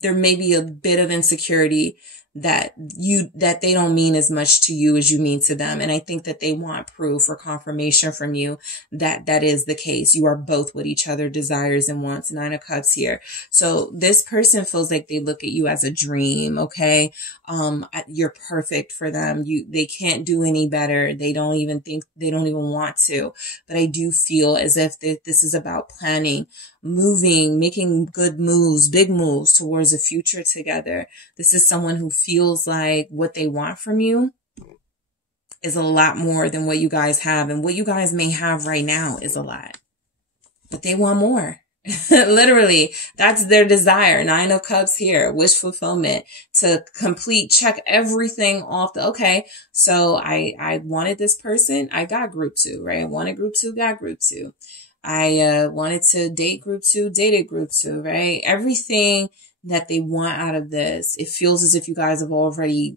there may be a bit of insecurity that they don't mean as much to you as you mean to them. And I think that they want proof or confirmation from you that that is the case. You are both what each other desires and wants. 9 of Cups here. So this person feels like they look at you as a dream. Okay. You're perfect for them. They can't do any better. They don't even want to, but I do feel as if this is about planning, moving, making good moves, big moves towards a future together. This is someone who feels like what they want from you is a lot more than what you guys have. And what you guys may have right now is a lot, but they want more. Literally, that's their desire. 9 of Cups here, wish fulfillment, to check everything off okay. So I wanted this person. I got group 2, right? I wanted group 2, got group 2. I wanted to date group 2, dated group 2, right? Everything that they want out of this, it feels as if you guys have already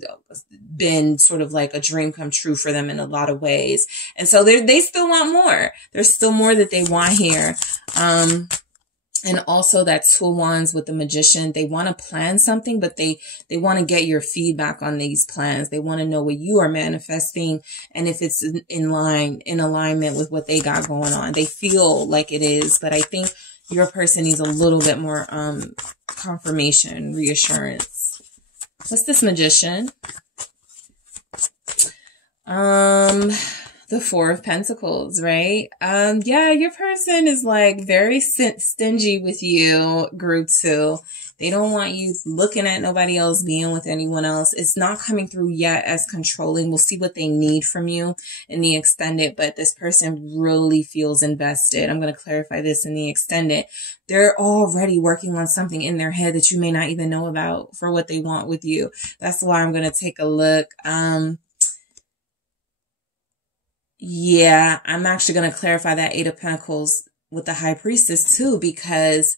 been sort of like a dream come true for them in a lot of ways. And so they still want more. There's still more that they want here. And also that 2 of Wands with the Magician, they want to plan something, but they want to get your feedback on these plans. They want to know what you are manifesting and if it's in alignment with what they got going on. They feel like it is, but I think your person needs a little bit more confirmation, reassurance. What's this Magician? The 4 of Pentacles, right? Yeah, your person is like very stingy with you, group 2. They don't want you looking at nobody else, being with anyone else. It's not coming through yet as controlling. We'll see what they need from you in the extended, but this person really feels invested. I'm going to clarify this in the extended. They're already working on something in their head that you may not even know about for what they want with you. That's why I'm going to take a look. Yeah, I'm actually going to clarify that 8 of Pentacles with the High Priestess too, because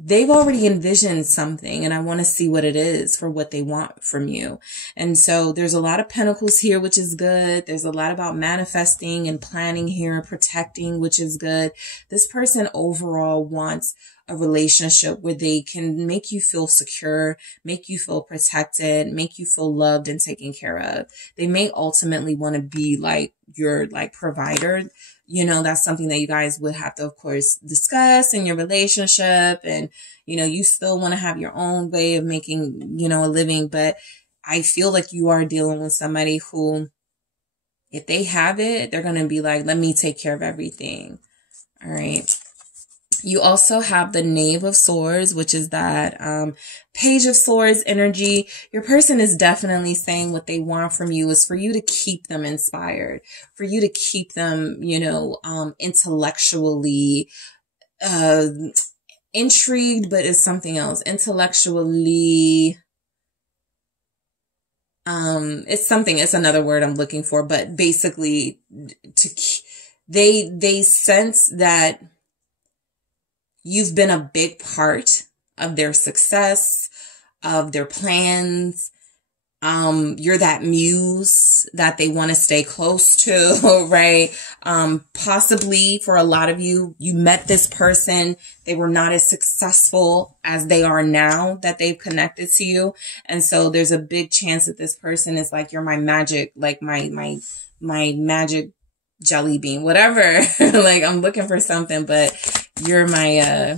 they've already envisioned something and I want to see what it is for what they want from you. And so there's a lot of Pentacles here, which is good. There's a lot about manifesting and planning here and protecting, which is good. This person overall wants a relationship where they can make you feel secure, make you feel protected, make you feel loved and taken care of. They may ultimately want to be like your provider. You know, that's something that you guys would have to, of course, discuss in your relationship. And, you still want to have your own way of making, a living. But I feel like you are dealing with somebody who, if they have it, they're going to be like, let me take care of everything. All right. You also have the Knave of Swords, which is that Page of Swords energy. Your person is definitely saying what they want from you is for you to keep them inspired, for you to keep them, intellectually intrigued, but it's something else. Intellectually, it's another word I'm looking for, but basically they sense that you've been a big part of their success, of their plans. You're that muse that they want to stay close to, right? Possibly for a lot of you, you met this person. They were not as successful as they are now that they've connected to you. And so there's a big chance that this person is like, you're my magic, like my magic jelly bean, whatever. Like I'm looking for something, but you're my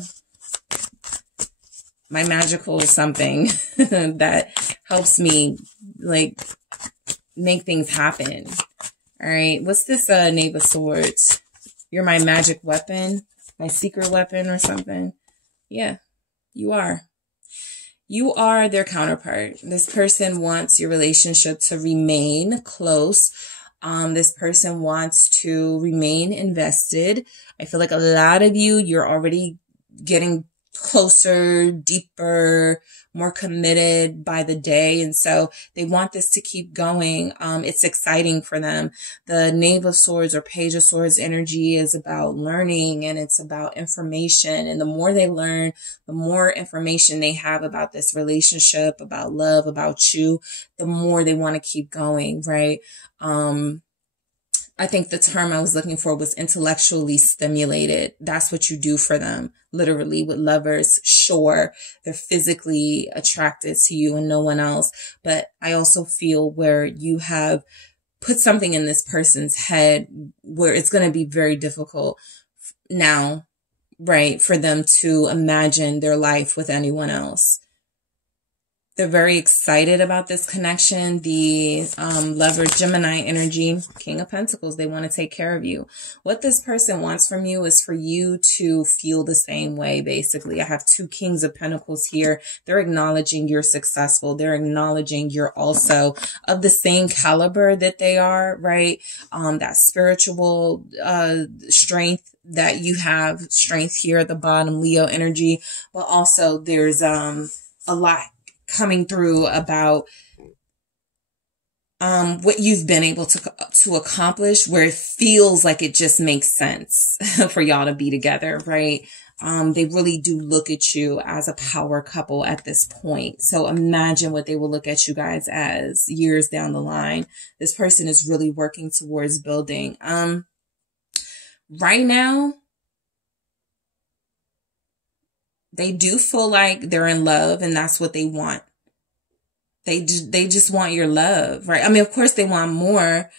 magical something that helps me like make things happen. All right. What's this Knave of Swords? You're my magic weapon, my secret weapon or something. Yeah, you are. You are their counterpart. This person wants your relationship to remain close. This person wants to remain invested. I feel like a lot of you're already getting closer, deeper, more committed by the day. And so they want this to keep going. It's exciting for them. The Knave of Swords or Page of Swords energy is about learning, and it's about information. And the more they learn, the more information they have about this relationship, about love, about you, the more they want to keep going, right? I think the term I was looking for was intellectually stimulated. That's what you do for them. Literally with lovers, sure, they're physically attracted to you and no one else. But I also feel where you have put something in this person's head where it's going to be very difficult now, right, for them to imagine their life with anyone else. They're very excited about this connection. The lover, Gemini energy, King of Pentacles, they want to take care of you. What this person wants from you is for you to feel the same way, basically. I have 2 Kings of Pentacles here. They're acknowledging you're successful. They're acknowledging you're also of the same caliber that they are, right? That spiritual strength that you have, strength here at the bottom, Leo energy. But also there's a lot coming through about what you've been able to accomplish, where it feels like it just makes sense for y'all to be together, right? They really do look at you as a power couple at this point. So imagine what they will look at you guys as years down the line. This person is really working towards building. Right now, they do feel like they're in love, and that's what they want. They just want your love, right? I mean, of course they want more,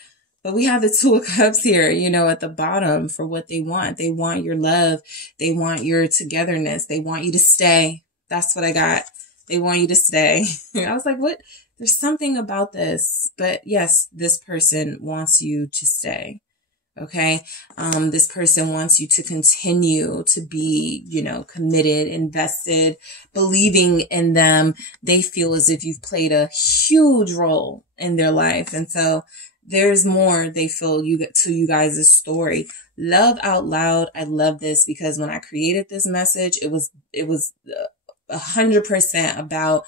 but we have the 2 of Cups here, you know, at the bottom for what they want. They want your love. They want your togetherness. They want you to stay. That's what I got. They want you to stay. I was like, what? There's something about this, but yes, this person wants you to stay. Okay. This person wants you to continue to be, you know, committed, invested, believing in them. They feel as if you've played a huge role in their life. And so there's more they feel you get to you guys' story. Love out loud. I love this because when I created this message, it was 100% about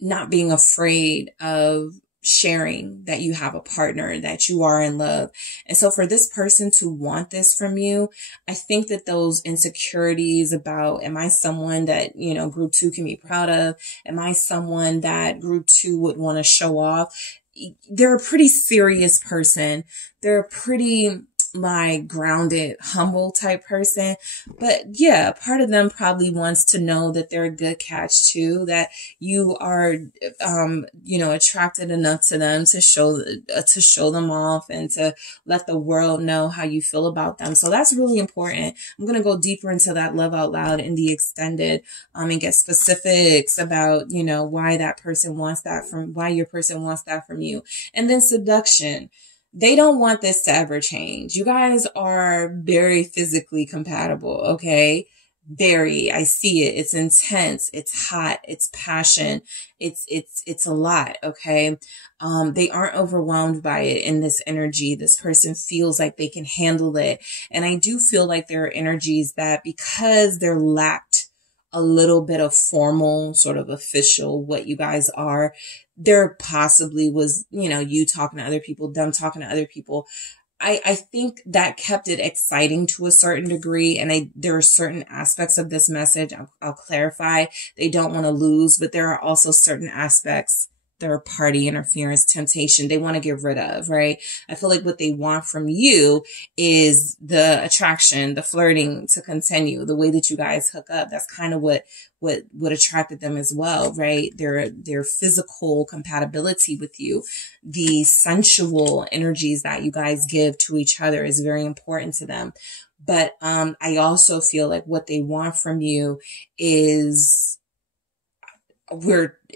not being afraid of sharing that you have a partner, that you are in love. And so for this person to want this from you, I think that those insecurities about, am I someone that, you know, group 2 can be proud of? Am I someone that group 2 would want to show off? They're a pretty serious person. They're a pretty like grounded, humble type person. But yeah, part of them probably wants to know that they're a good catch too, that you are, you know, attracted enough to them to show them off and to let the world know how you feel about them. So that's really important. I'm going to go deeper into that love out loud in the extended, and get specifics about, you know, why that person wants that why your person wants that from you. And then seduction. They don't want this to ever change. You guys are very physically compatible, okay? Very. I see it. It's intense. It's hot. It's passion. It's a lot, okay? They aren't overwhelmed by it in this energy. This person feels like they can handle it. And I do feel like there are energies that because they're lacked a little bit of formal, sort of official, what you guys are, there possibly was, you know, you talking to other people, them talking to other people. I think that kept it exciting to a certain degree. And there are certain aspects of this message I'll clarify. They don't want to lose, but there are also certain aspects, third party interference, temptation, they want to get rid of, right? I feel like what they want from you is the attraction, the flirting to continue, the way that you guys hook up. That's kind of what attracted them as well, right? Their physical compatibility with you, the sensual energies that you guys give to each other is very important to them. But I also feel like what they want from you is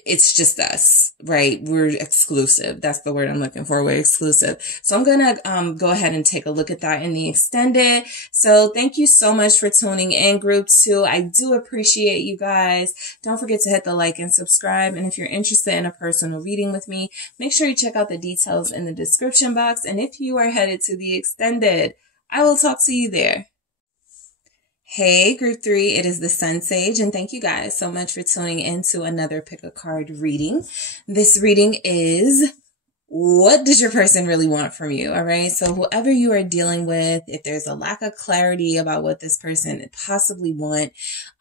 it's just us, right? We're exclusive. That's the word I'm looking for. We're exclusive. So I'm going to go ahead and take a look at that in the extended. So thank you so much for tuning in, group 2. I do appreciate you guys. Don't forget to hit the like and subscribe. And if you're interested in a personal reading with me, make sure you check out the details in the description box. And if you are headed to the extended, I will talk to you there. Hey, Group 3, it is the SunSage, and thank you guys so much for tuning in to another Pick a Card reading. This reading is, what does your person really want from you? All right. So whoever you are dealing with, if there's a lack of clarity about what this person possibly want,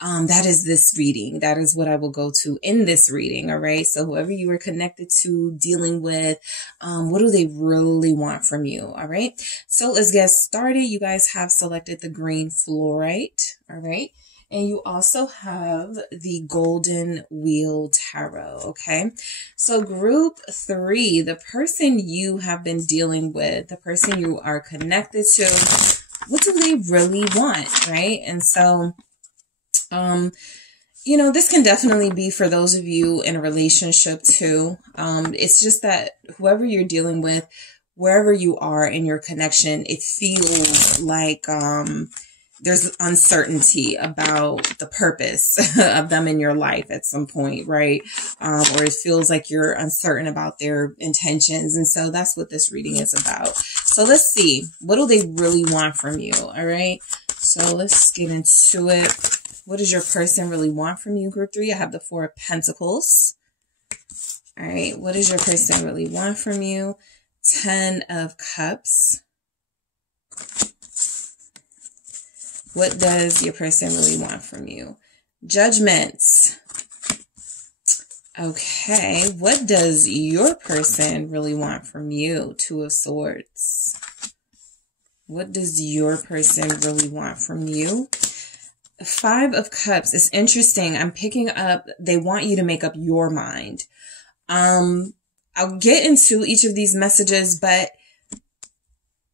that is this reading. That is what I will go to in this reading. All right. So whoever you are connected to, dealing with, what do they really want from you? All right. So let's get started. You guys have selected the green fluorite. All right. And you also have the Golden Wheel Tarot, okay? So Group 3, the person you have been dealing with, the person you are connected to, what do they really want, right? And so, you know, this can definitely be for those of you in a relationship too. It's just that whoever you're dealing with, wherever you are in your connection, it feels like, there's uncertainty about the purpose of them in your life at some point, right? Or it feels like you're uncertain about their intentions. And so that's what this reading is about. So let's see, what do they really want from you? All right. So let's get into it. What does your person really want from you, Group 3? I have the 4 of Pentacles. All right. What does your person really want from you? 10 of Cups. What does your person really want from you? Judgments. Okay. What does your person really want from you? 2 of Swords. What does your person really want from you? 5 of Cups. It's interesting. I'm picking up, they want you to make up your mind. I'll get into each of these messages, but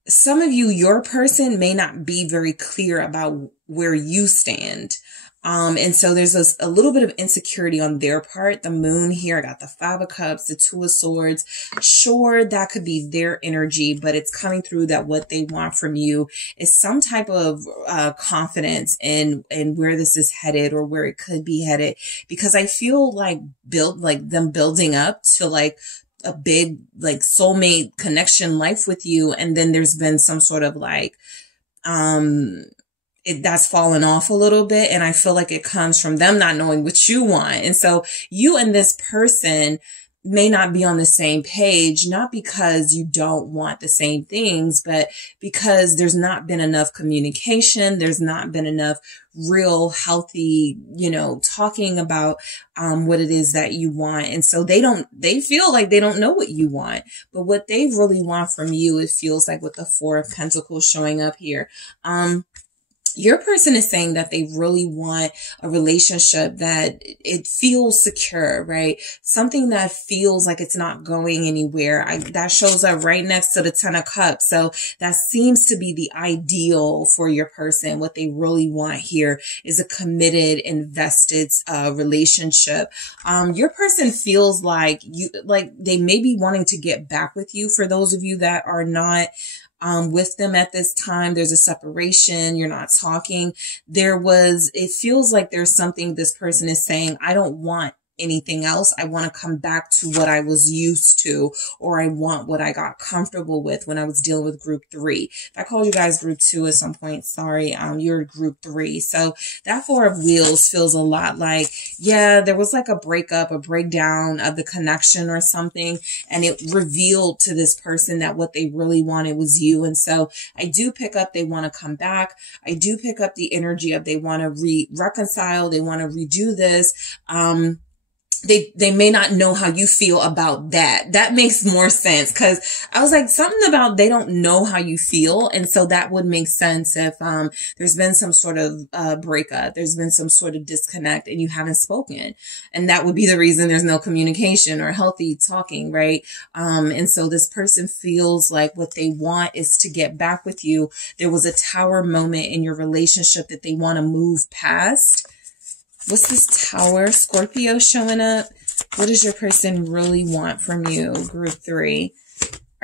some of you, your person may not be very clear about where you stand. And so there's a little bit of insecurity on their part. The moon here, I got the 5 of Cups, the 2 of Swords. Sure, that could be their energy, but it's coming through that what they want from you is some type of confidence in where this is headed or where it could be headed. Because I feel like them building up to like a big, like, soulmate connection life with you. And then there's been some sort of like, that's fallen off a little bit. And I feel like it comes from them not knowing what you want. And so you and this person may not be on the same page, not because you don't want the same things, but because there's not been enough communication. There's not been enough real healthy, you know, talking about, what it is that you want. And so they feel like they don't know what you want, but what they really want from you, it feels like with the 4 of Pentacles showing up here. Your person is saying that they really want a relationship that it feels secure, right? Something that feels like it's not going anywhere. That shows up right next to the 10 of Cups. So that seems to be the ideal for your person. What they really want here is a committed, invested relationship. Your person feels like they may be wanting to get back with you. For those of you that are not with them at this time, there's a separation. You're not talking. It feels like there's something this person is saying, I don't want anything else. I want to come back to what I was used to, or I want what I got comfortable with when I was dealing with Group 3. If I called you guys Group 2 at some point, sorry, you're Group 3. So that 4 of Wheels feels a lot like, yeah, there was like a breakup, a breakdown of the connection or something. And it revealed to this person that what they really wanted was you. And so I do pick up, they want to come back. I do pick up the energy of they want to reconcile. They want to redo this. They may not know how you feel about that. That makes more sense, because I was like, something about they don't know how you feel. And so that would make sense if there's been some sort of breakup, there's been some sort of disconnect and you haven't spoken. And that would be the reason there's no communication or healthy talking, right? And so this person feels like what they want is to get back with you. There was a tower moment in your relationship that they want to move past. What's this Tower? Scorpio showing up. What does your person really want from you, Group 3?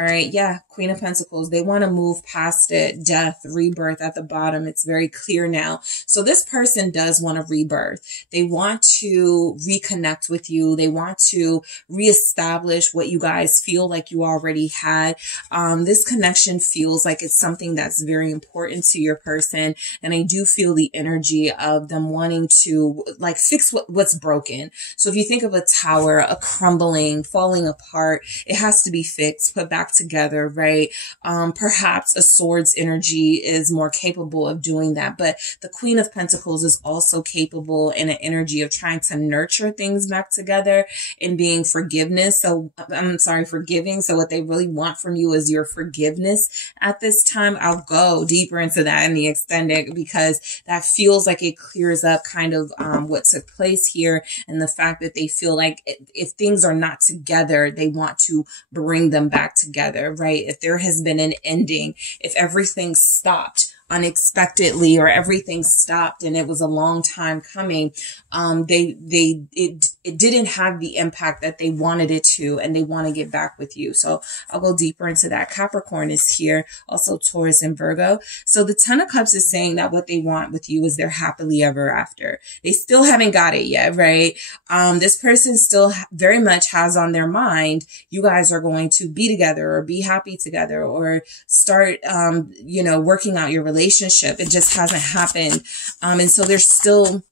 All right. Yeah. Queen of Pentacles. They want to move past it. Death, rebirth at the bottom. It's very clear now. So this person does want a rebirth. They want to reconnect with you. They want to reestablish what you guys feel like you already had. This connection feels like it's something that's very important to your person. And I do feel the energy of them wanting to like fix what's broken. So if you think of a tower, a crumbling, falling apart, it has to be fixed, put back together, right? Perhaps a sword's energy is more capable of doing that, but the Queen of Pentacles is also capable in an energy of trying to nurture things back together and being forgiving. So what they really want from you is your forgiveness at this time. I'll go deeper into that in the extended because that feels like it clears up kind of what took place here, and the fact that they feel like if things are not together, they want to bring them back together, right? If there has been an ending, if everything stopped unexpectedly or everything stopped and it was a long time coming, it didn't have the impact that they wanted it to, and they want to get back with you. So I'll go deeper into that. Capricorn is here, also Taurus and Virgo. So the Ten of Cups is saying that what they want with you is their happily ever after. They still haven't got it yet, right? This person still very much has on their mind, you guys are going to be together or be happy together or start, working out your relationship. It just hasn't happened. And so they're still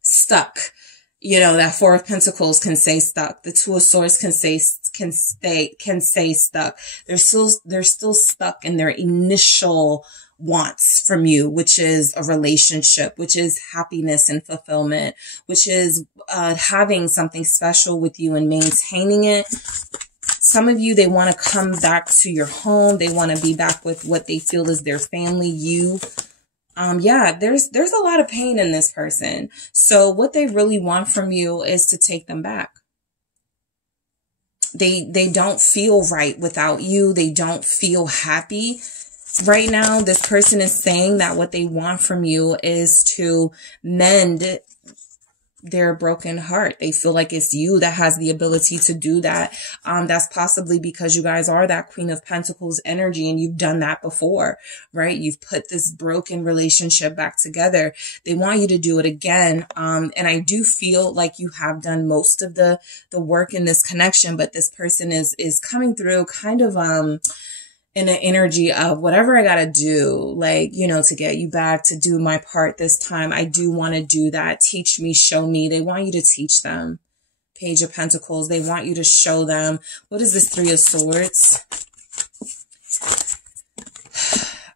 stuck. That Four of Pentacles can say stuck. The Two of Swords can say stuck. They're still stuck in their initial wants from you, which is a relationship, which is happiness and fulfillment, which is having something special with you and maintaining it. Some of you, they want to come back to your home. They want to be back with what they feel is their family, you. There's a lot of pain in this person. So what they really want from you is to take them back. They don't feel right without you. They don't feel happy right now. This person is saying that what they want from you is to mend their broken heart. They feel like it's you that has the ability to do that. That's possibly because you guys are that Queen of Pentacles energy and you've done that before, right? You've put this broken relationship back together. They want you to do it again. And I do feel like you have done most of the work in this connection, but this person is coming through kind of, in an energy of whatever I got to do, to get you back, to do my part this time. I do want to do that. Teach me, show me. They want you to teach them. Page of Pentacles. They want you to show them. What is this Three of Swords?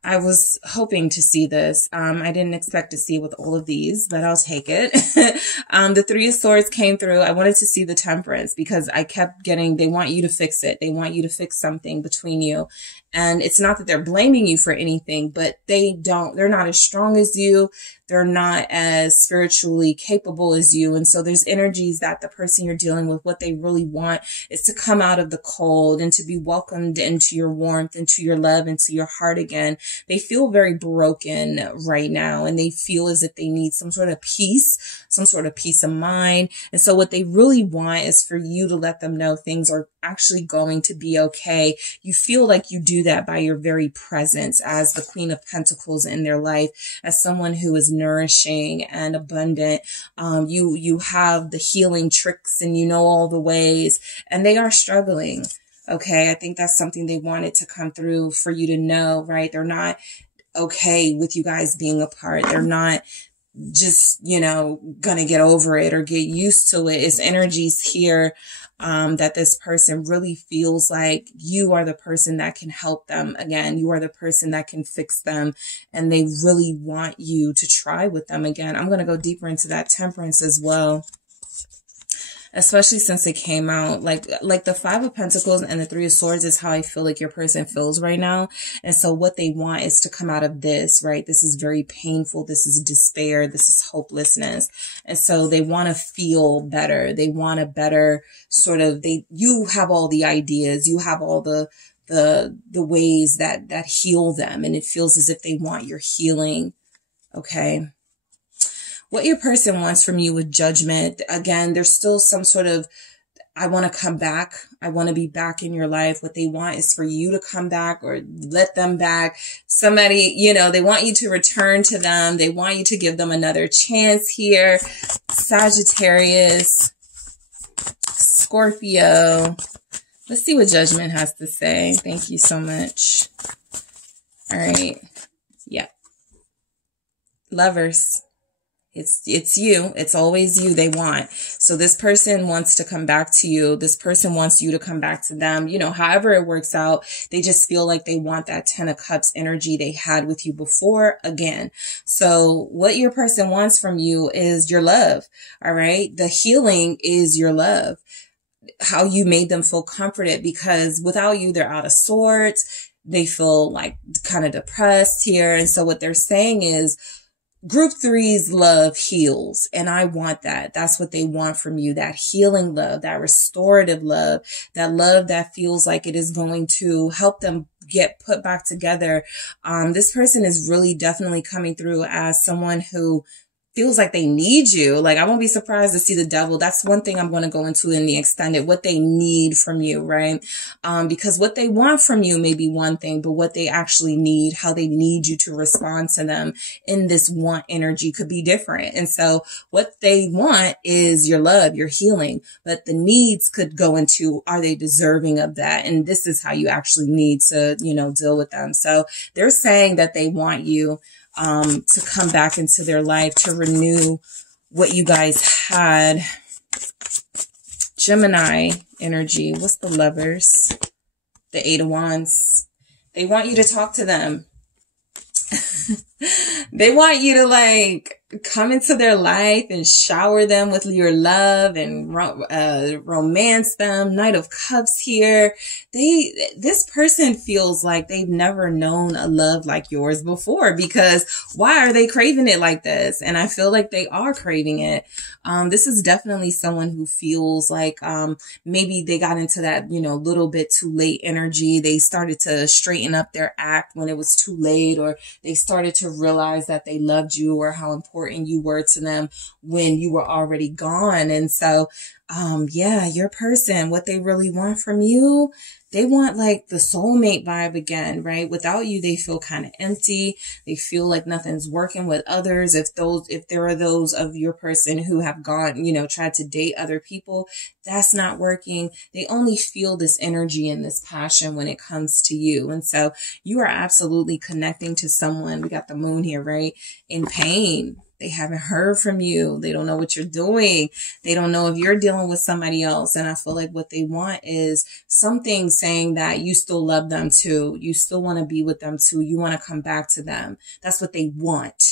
I was hoping to see this. I didn't expect to see it with all of these, but I'll take it. The Three of Swords came through. I wanted to see the Temperance because I kept getting, they want you to fix it. They want you to fix something between you. And it's not that they're blaming you for anything, but they're not as strong as you. They're not as spiritually capable as you. And so there's energies that the person you're dealing with, what they really want is to come out of the cold and to be welcomed into your warmth, into your love, into your heart again. They feel very broken right now, and they feel as if they need some sort of peace, some sort of peace of mind. And so what they really want is for you to let them know things are actually going to be okay. You feel like you do that by your very presence as the Queen of Pentacles in their life, as someone who is nourishing and abundant. You have the healing tricks and you know all the ways, and they are struggling. Okay. I think that's something they wanted to come through for you to know, right? They're not okay with you guys being apart. They're not just, gonna get over it or get used to it. It's energies here that this person really feels like you are the person that can help them again. You are the person that can fix them, and they really want you to try with them again. I'm going to go deeper into that Temperance as well, especially since it came out like the Five of Pentacles and the Three of Swords is how I feel like your person feels right now. And so what they want is to come out of this, right? This is very painful. This is despair. This is hopelessness. And so they want to feel better. They want a better sort of, you have all the ideas. You have all the ways that heal them. And it feels as if they want your healing. Okay. What your person wants from you with Judgment, again, there's still some sort of I want to come back. I want to be back in your life. What they want is for you to come back or let them back. Somebody, you know, they want you to return to them. They want you to give them another chance here. Sagittarius, Scorpio. Let's see what Judgment has to say. Thank you so much. All right. Yeah. Lovers. It's you. It's always you they want. So this person wants to come back to you. This person wants you to come back to them. You know, however it works out, they just feel like they want that 10 of Cups energy they had with you before again. So what your person wants from you is your love. All right. The healing is your love. How you made them feel comforted, because without you, they're out of sorts. They feel like kind of depressed here. And so what they're saying is, Group 3's love heals, and I want that. That's what they want from you, that healing love, that restorative love that feels like it is going to help them get put back together. This person is really definitely coming through as someone who feels like they need you. Like, I won't be surprised to see the Devil. That's one thing I'm going to go into in the extended, what they need from you, right? Because what they want from you may be one thing, but what they actually need, how they need you to respond to them in this want energy could be different. And so what they want is your love, your healing, but the needs could go into, are they deserving of that? And this is how you actually need to, you know, deal with them. So they're saying that they want you to come back into their life, to renew what you guys had. Gemini energy. What's the Lovers? The 8 of Wands. They want you to talk to them. They want you to like come into their life and shower them with your love and romance them. Knight of Cups here. This person feels like they've never known a love like yours before, because why are they craving it like this? And I feel like they are craving it. This is definitely someone who feels like maybe they got into that, you know, little bit too late energy. They started to straighten up their act when it was too late, or they started to realize that they loved you or how important you were to them when you were already gone. And so, yeah, your person, what they really want from you, they want like the soulmate vibe again, right? Without you, they feel kind of empty. They feel like nothing's working with others. If there are those of your person who have gone, you know, tried to date other people, that's not working. They only feel this energy and this passion when it comes to you. And so you are absolutely connecting to someone. We got the Moon here, right? In pain. They haven't heard from you. They don't know what you're doing. They don't know if you're dealing with somebody else. And I feel like what they want is something saying that you still love them too. You still want to be with them too. You want to come back to them. That's what they want.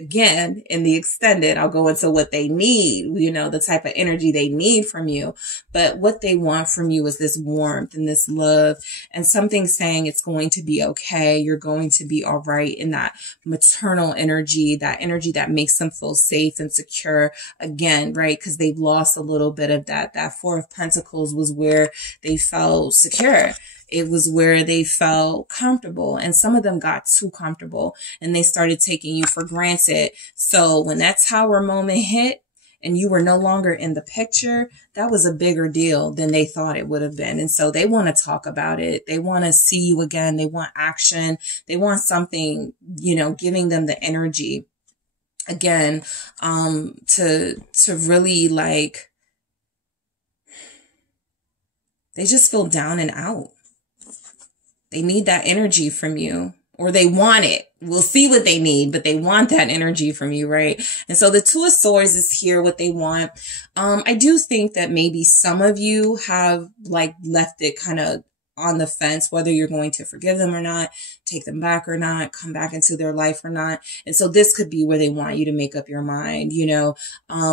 Again, in the extended, I'll go into what they need, you know, the type of energy they need from you. But what they want from you is this warmth and this love and something saying it's going to be okay. You're going to be all right, in that maternal energy that makes them feel safe and secure again, right? Because they've lost a little bit of that. That 4 of Pentacles was where they felt secure. It was where they felt comfortable, and some of them got too comfortable and they started taking you for granted. So when that Tower moment hit and you were no longer in the picture, that was a bigger deal than they thought it would have been. And so they want to talk about it. They want to see you again. They want action. They want something, you know, giving them the energy again, to really like, they just feel down and out. They need that energy from you, or they want it. We'll see what they need, but they want that energy from you, right? And so the 2 of Swords is here, what they want. I do think that maybe some of you have like left it kind of on the fence, whether you're going to forgive them or not, take them back or not, come back into their life or not. And so this could be where they want you to make up your mind. You know,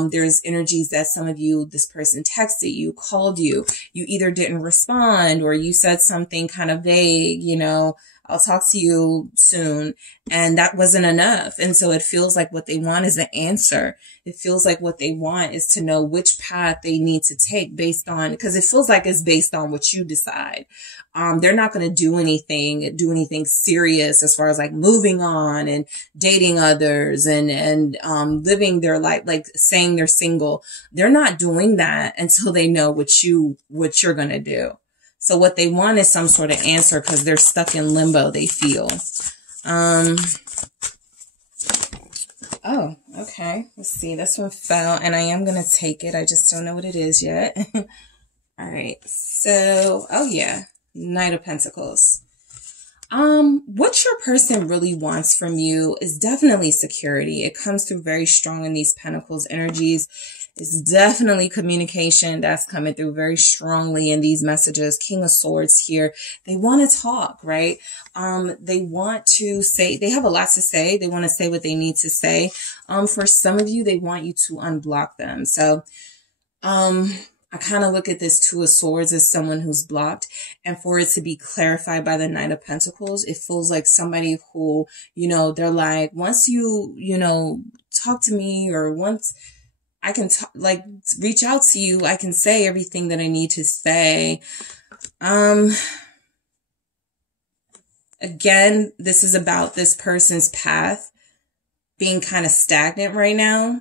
there's energies that some of you, this person texted you, called you, you either didn't respond or you said something kind of vague, you know, I'll talk to you soon. And that wasn't enough. And so it feels like what they want is an answer. It feels like what they want is to know which path they need to take based on, because it feels like it's based on what you decide. They're not going to do anything serious as far as like moving on and dating others and living their life, like saying they're single. They're not doing that until they know what you're going to do. So what they want is some sort of answer because they're stuck in limbo, they feel. Oh, okay. Let's see. This one fell and I am going to take it. I just don't know what it is yet. All right. So, oh yeah. Knight of Pentacles. What your person really wants from you is definitely security. It comes through very strong in these Pentacles energies. It's definitely communication that's coming through very strongly in these messages. King of Swords here. They want to talk, right? They want to say, they have a lot to say. They want to say what they need to say. For some of you, they want you to unblock them. So, I kind of look at this Two of Swords as someone who's blocked, and for it to be clarified by the Knight of Pentacles, it feels like somebody who, you know, they're like, once you know, talk to me, or once I can like reach out to you, I can say everything that I need to say. Again, this is about this person's path being kind of stagnant right now.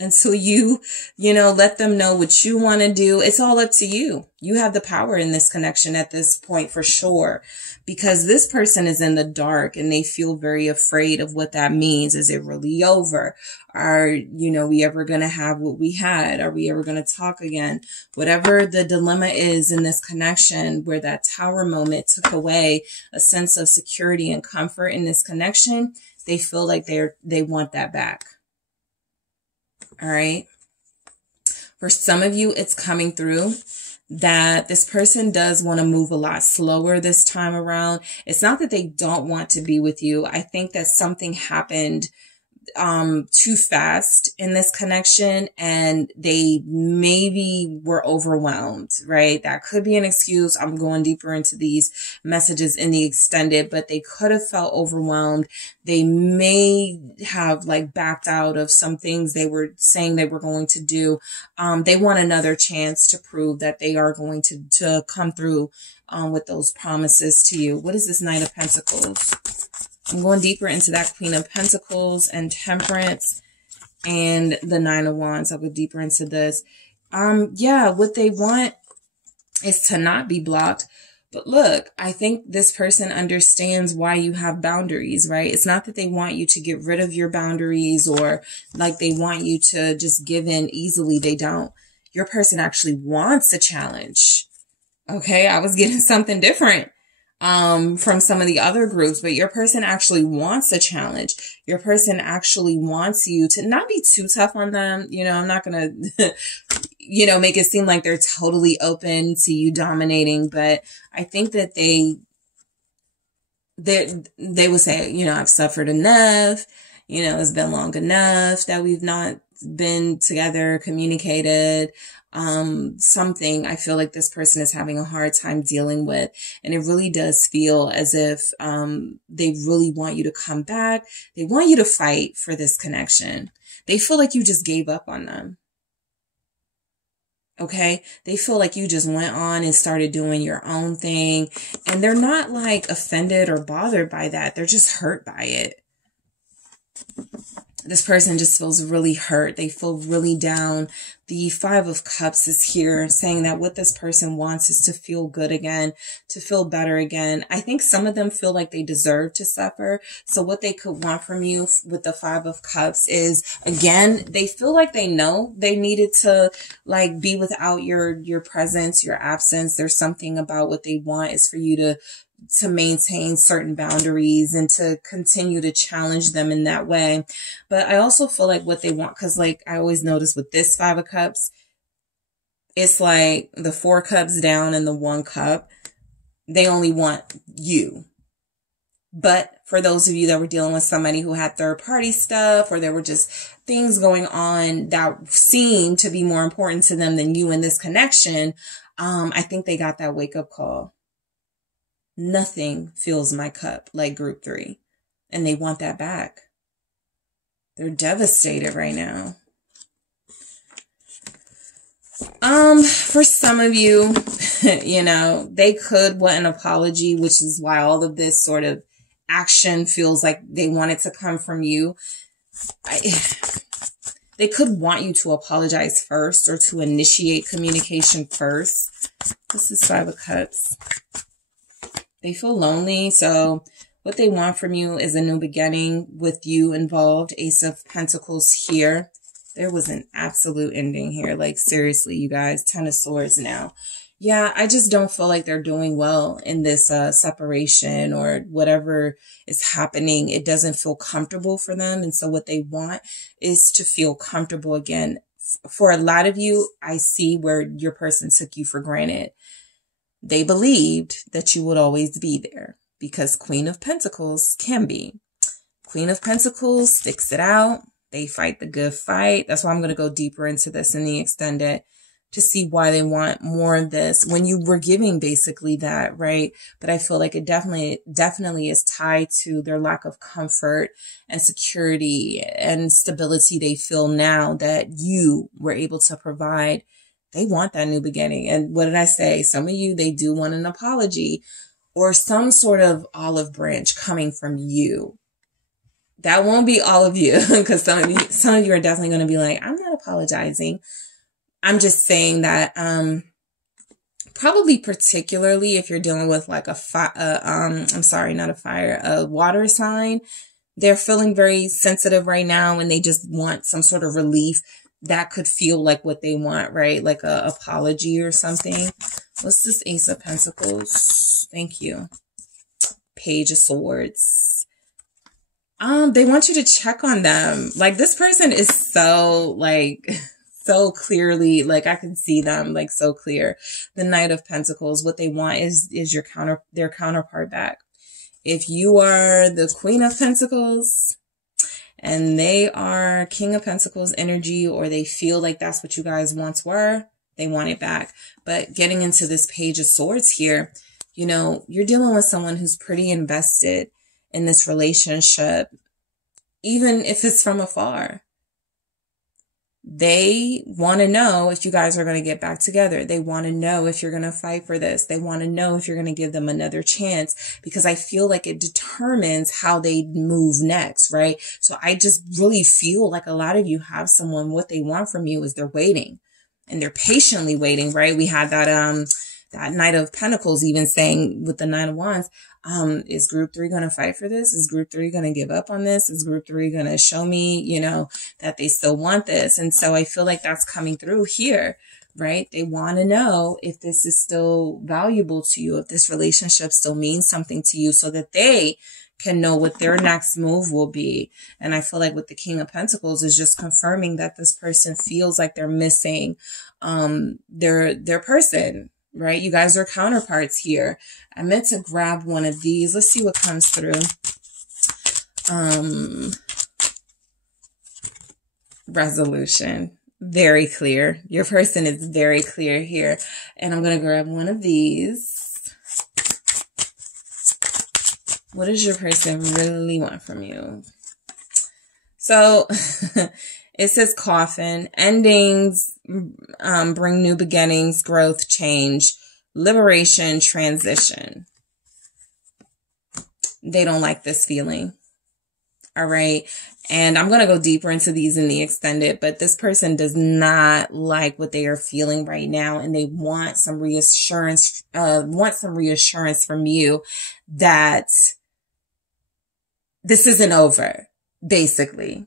Until you know, let them know what you want to do. It's all up to you. You have the power in this connection at this point for sure, because this person is in the dark and they feel very afraid of what that means. Is it really over? Are, you know, we ever going to have what we had? Are we ever going to talk again? Whatever the dilemma is in this connection, where that tower moment took away a sense of security and comfort in this connection, they feel like they want that back. All right. For some of you, it's coming through that this person does want to move a lot slower this time around. It's not that they don't want to be with you. I think that something happened too fast in this connection and they maybe were overwhelmed, right? That could be an excuse. I'm going deeper into these messages in the extended, but they could have felt overwhelmed. They may have like backed out of some things they were saying they were going to do. They want another chance to prove that they are going to come through with those promises to you. What is this Knight of Pentacles? I'm going deeper into that Queen of Pentacles and Temperance and the Nine of Wands. I'll go deeper into this. Yeah, what they want is to not be blocked. But look, I think this person understands why you have boundaries, right? It's not that they want you to get rid of your boundaries or like they want you to just give in easily. They don't. Your person actually wants a challenge. Okay, I was getting something different from some of the other groups, but your person actually wants a challenge. Your person actually wants you to not be too tough on them. You know, I'm not going to, you know, make it seem like they're totally open to you dominating, but I think that they would say, you know, I've suffered enough. You know, it's been long enough that we've not been together, communicated. Something I feel like this person is having a hard time dealing with. And it really does feel as if, they really want you to come back. They want you to fight for this connection. They feel like you just gave up on them. Okay. They feel like you just went on and started doing your own thing. And they're not like offended or bothered by that. They're just hurt by it. This person just feels really hurt. They feel really down. The Five of Cups is here saying that what this person wants is to feel good again, to feel better again. I think some of them feel like they deserve to suffer. So what they could want from you with the Five of Cups is, again, they feel like they know they needed to like be without your presence, your absence. There's something about what they want is for you to maintain certain boundaries and to continue to challenge them in that way. But I also feel like what they want, because like I always notice with this Five of Cups, it's like the 4 cups down and the 1 cup. They only want you. But for those of you that were dealing with somebody who had third party stuff, or there were just things going on that seemed to be more important to them than you in this connection, I think they got that wake up call. Nothing fills my cup like group 3. And they want that back. They're devastated right now. For some of you, you know, they could want an apology, which is why all of this sort of action feels like they want it to come from you. They could want you to apologize first or to initiate communication first. This is 5 of Cups. They feel lonely, so what they want from you is a new beginning with you involved. Ace of Pentacles here. There was an absolute ending here. Like, seriously, you guys. 10 of Swords now. Yeah, I just don't feel like they're doing well in this separation or whatever is happening. It doesn't feel comfortable for them. And so what they want is to feel comfortable again. For a lot of you, I see where your person took you for granted. They believed that you would always be there because Queen of Pentacles can be. Queen of Pentacles sticks it out. They fight the good fight. That's why I'm going to go deeper into this in the extended to see why they want more of this when you were giving basically that, right? But I feel like it definitely is tied to their lack of comfort and security and stability they feel now that you were able to provide. They want that new beginning. And what did I say? Some of you, they do want an apology or some sort of olive branch coming from you. That won't be all of you because some of you are definitely going to be like, I'm not apologizing. I'm just saying that, probably particularly if you're dealing with like a water sign, they're feeling very sensitive right now and they just want some sort of relief that could feel like what they want, right? Like a apology or something. What's this Ace of Pentacles? Thank you. Page of Swords. They want you to check on them. Like, this person is so, like, so clearly, like, I can see them, like, so clear. The Knight of Pentacles, what they want is their counterpart back. If you are the Queen of Pentacles and they are King of Pentacles energy, or they feel like that's what you guys once were, they want it back. But getting into this Page of Swords here, you know, you're dealing with someone who's pretty invested in this relationship, even if it's from afar. They want to know if you guys are going to get back together. They want to know if you're going to fight for this. They want to know if you're going to give them another chance, because I feel like it determines how they move next, right? So I just really feel like a lot of you have someone, what they want from you is they're waiting and they're patiently waiting, right? We had that Knight of Pentacles even saying with the Nine of Wands, is group 3 going to fight for this? Is group 3 going to give up on this? Is group 3 going to show me, you know, that they still want this? And so I feel like that's coming through here, right? They want to know if this is still valuable to you, if this relationship still means something to you, so that they can know what their next move will be. And I feel like with the King of Pentacles is just confirming that this person feels like they're missing, their person. Right? You guys are counterparts here. I meant to grab one of these. Let's see what comes through. Resolution. Very clear. Your person is very clear here. And I'm going to grab one of these. What does your person really want from you? So it says coffin. Endings bring new beginnings, growth, change, liberation, transition. They don't like this feeling. All right. And I'm going to go deeper into these in the extended, but this person does not like what they are feeling right now. And they want some reassurance, from you that this isn't over, basically.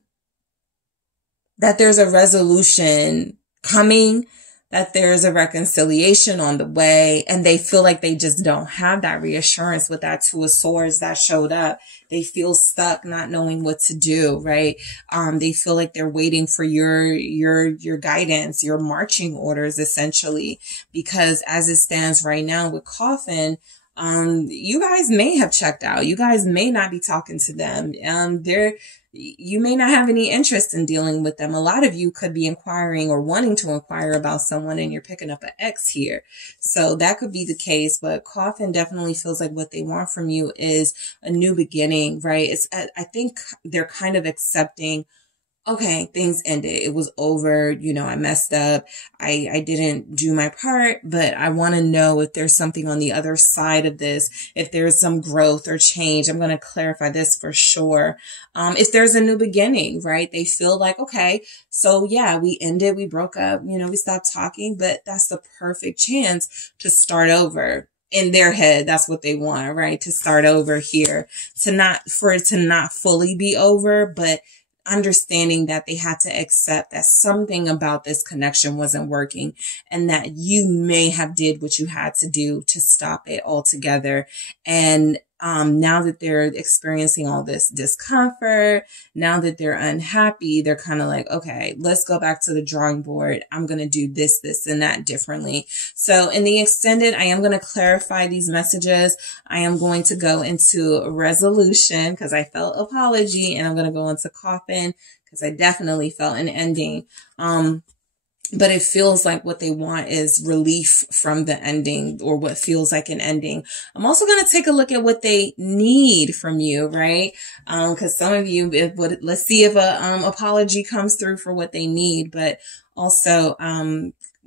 That there's a resolution coming, that there's a reconciliation on the way, and they feel like they just don't have that reassurance with that Two of Swords that showed up. They feel stuck, not knowing what to do, right? They feel like they're waiting for your guidance, your marching orders, essentially, because as it stands right now with Coffin, you guys may have checked out. You guys may not be talking to them. you may not have any interest in dealing with them. A lot of you could be inquiring or wanting to inquire about someone, and you're picking up an ex here. So that could be the case, but Coffin definitely feels like what they want from you is a new beginning, right? I think they're kind of accepting, okay, things ended. It was over. You know, I messed up. I didn't do my part, but I want to know if there's something on the other side of this, if there's some growth or change. I'm going to clarify this for sure. If there's a new beginning, right? They feel like, okay, so yeah, we ended, we broke up, you know, we stopped talking, but that's the perfect chance to start over. In their head, that's what they want, right? To start over here, for it to not fully be over, but understanding that they had to accept that something about this connection wasn't working, and that you may have did what you had to do to stop it altogether. And now that they're experiencing all this discomfort, now that they're unhappy, they're kind of like, okay, let's go back to the drawing board. I'm going to do this, and that differently. So in the extended, I am going to clarify these messages. I am going to go into a resolution because I felt apology, and I'm going to go into coffin because I definitely felt an ending. But it feels like what they want is relief from the ending, or what feels like an ending. I'm also going to take a look at what they need from you, right? Cause some of you, let's see if a, apology comes through for what they need, but also,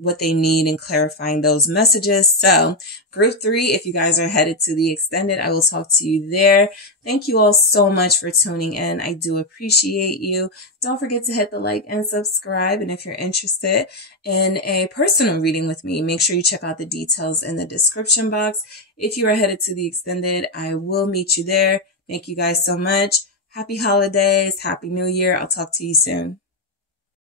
what they need in clarifying those messages. So group 3, if you guys are headed to the extended, I will talk to you there. Thank you all so much for tuning in. I do appreciate you. Don't forget to hit the like and subscribe. And if you're interested in a personal reading with me, make sure you check out the details in the description box. If you are headed to the extended, I will meet you there. Thank you guys so much. Happy holidays. Happy New Year. I'll talk to you soon.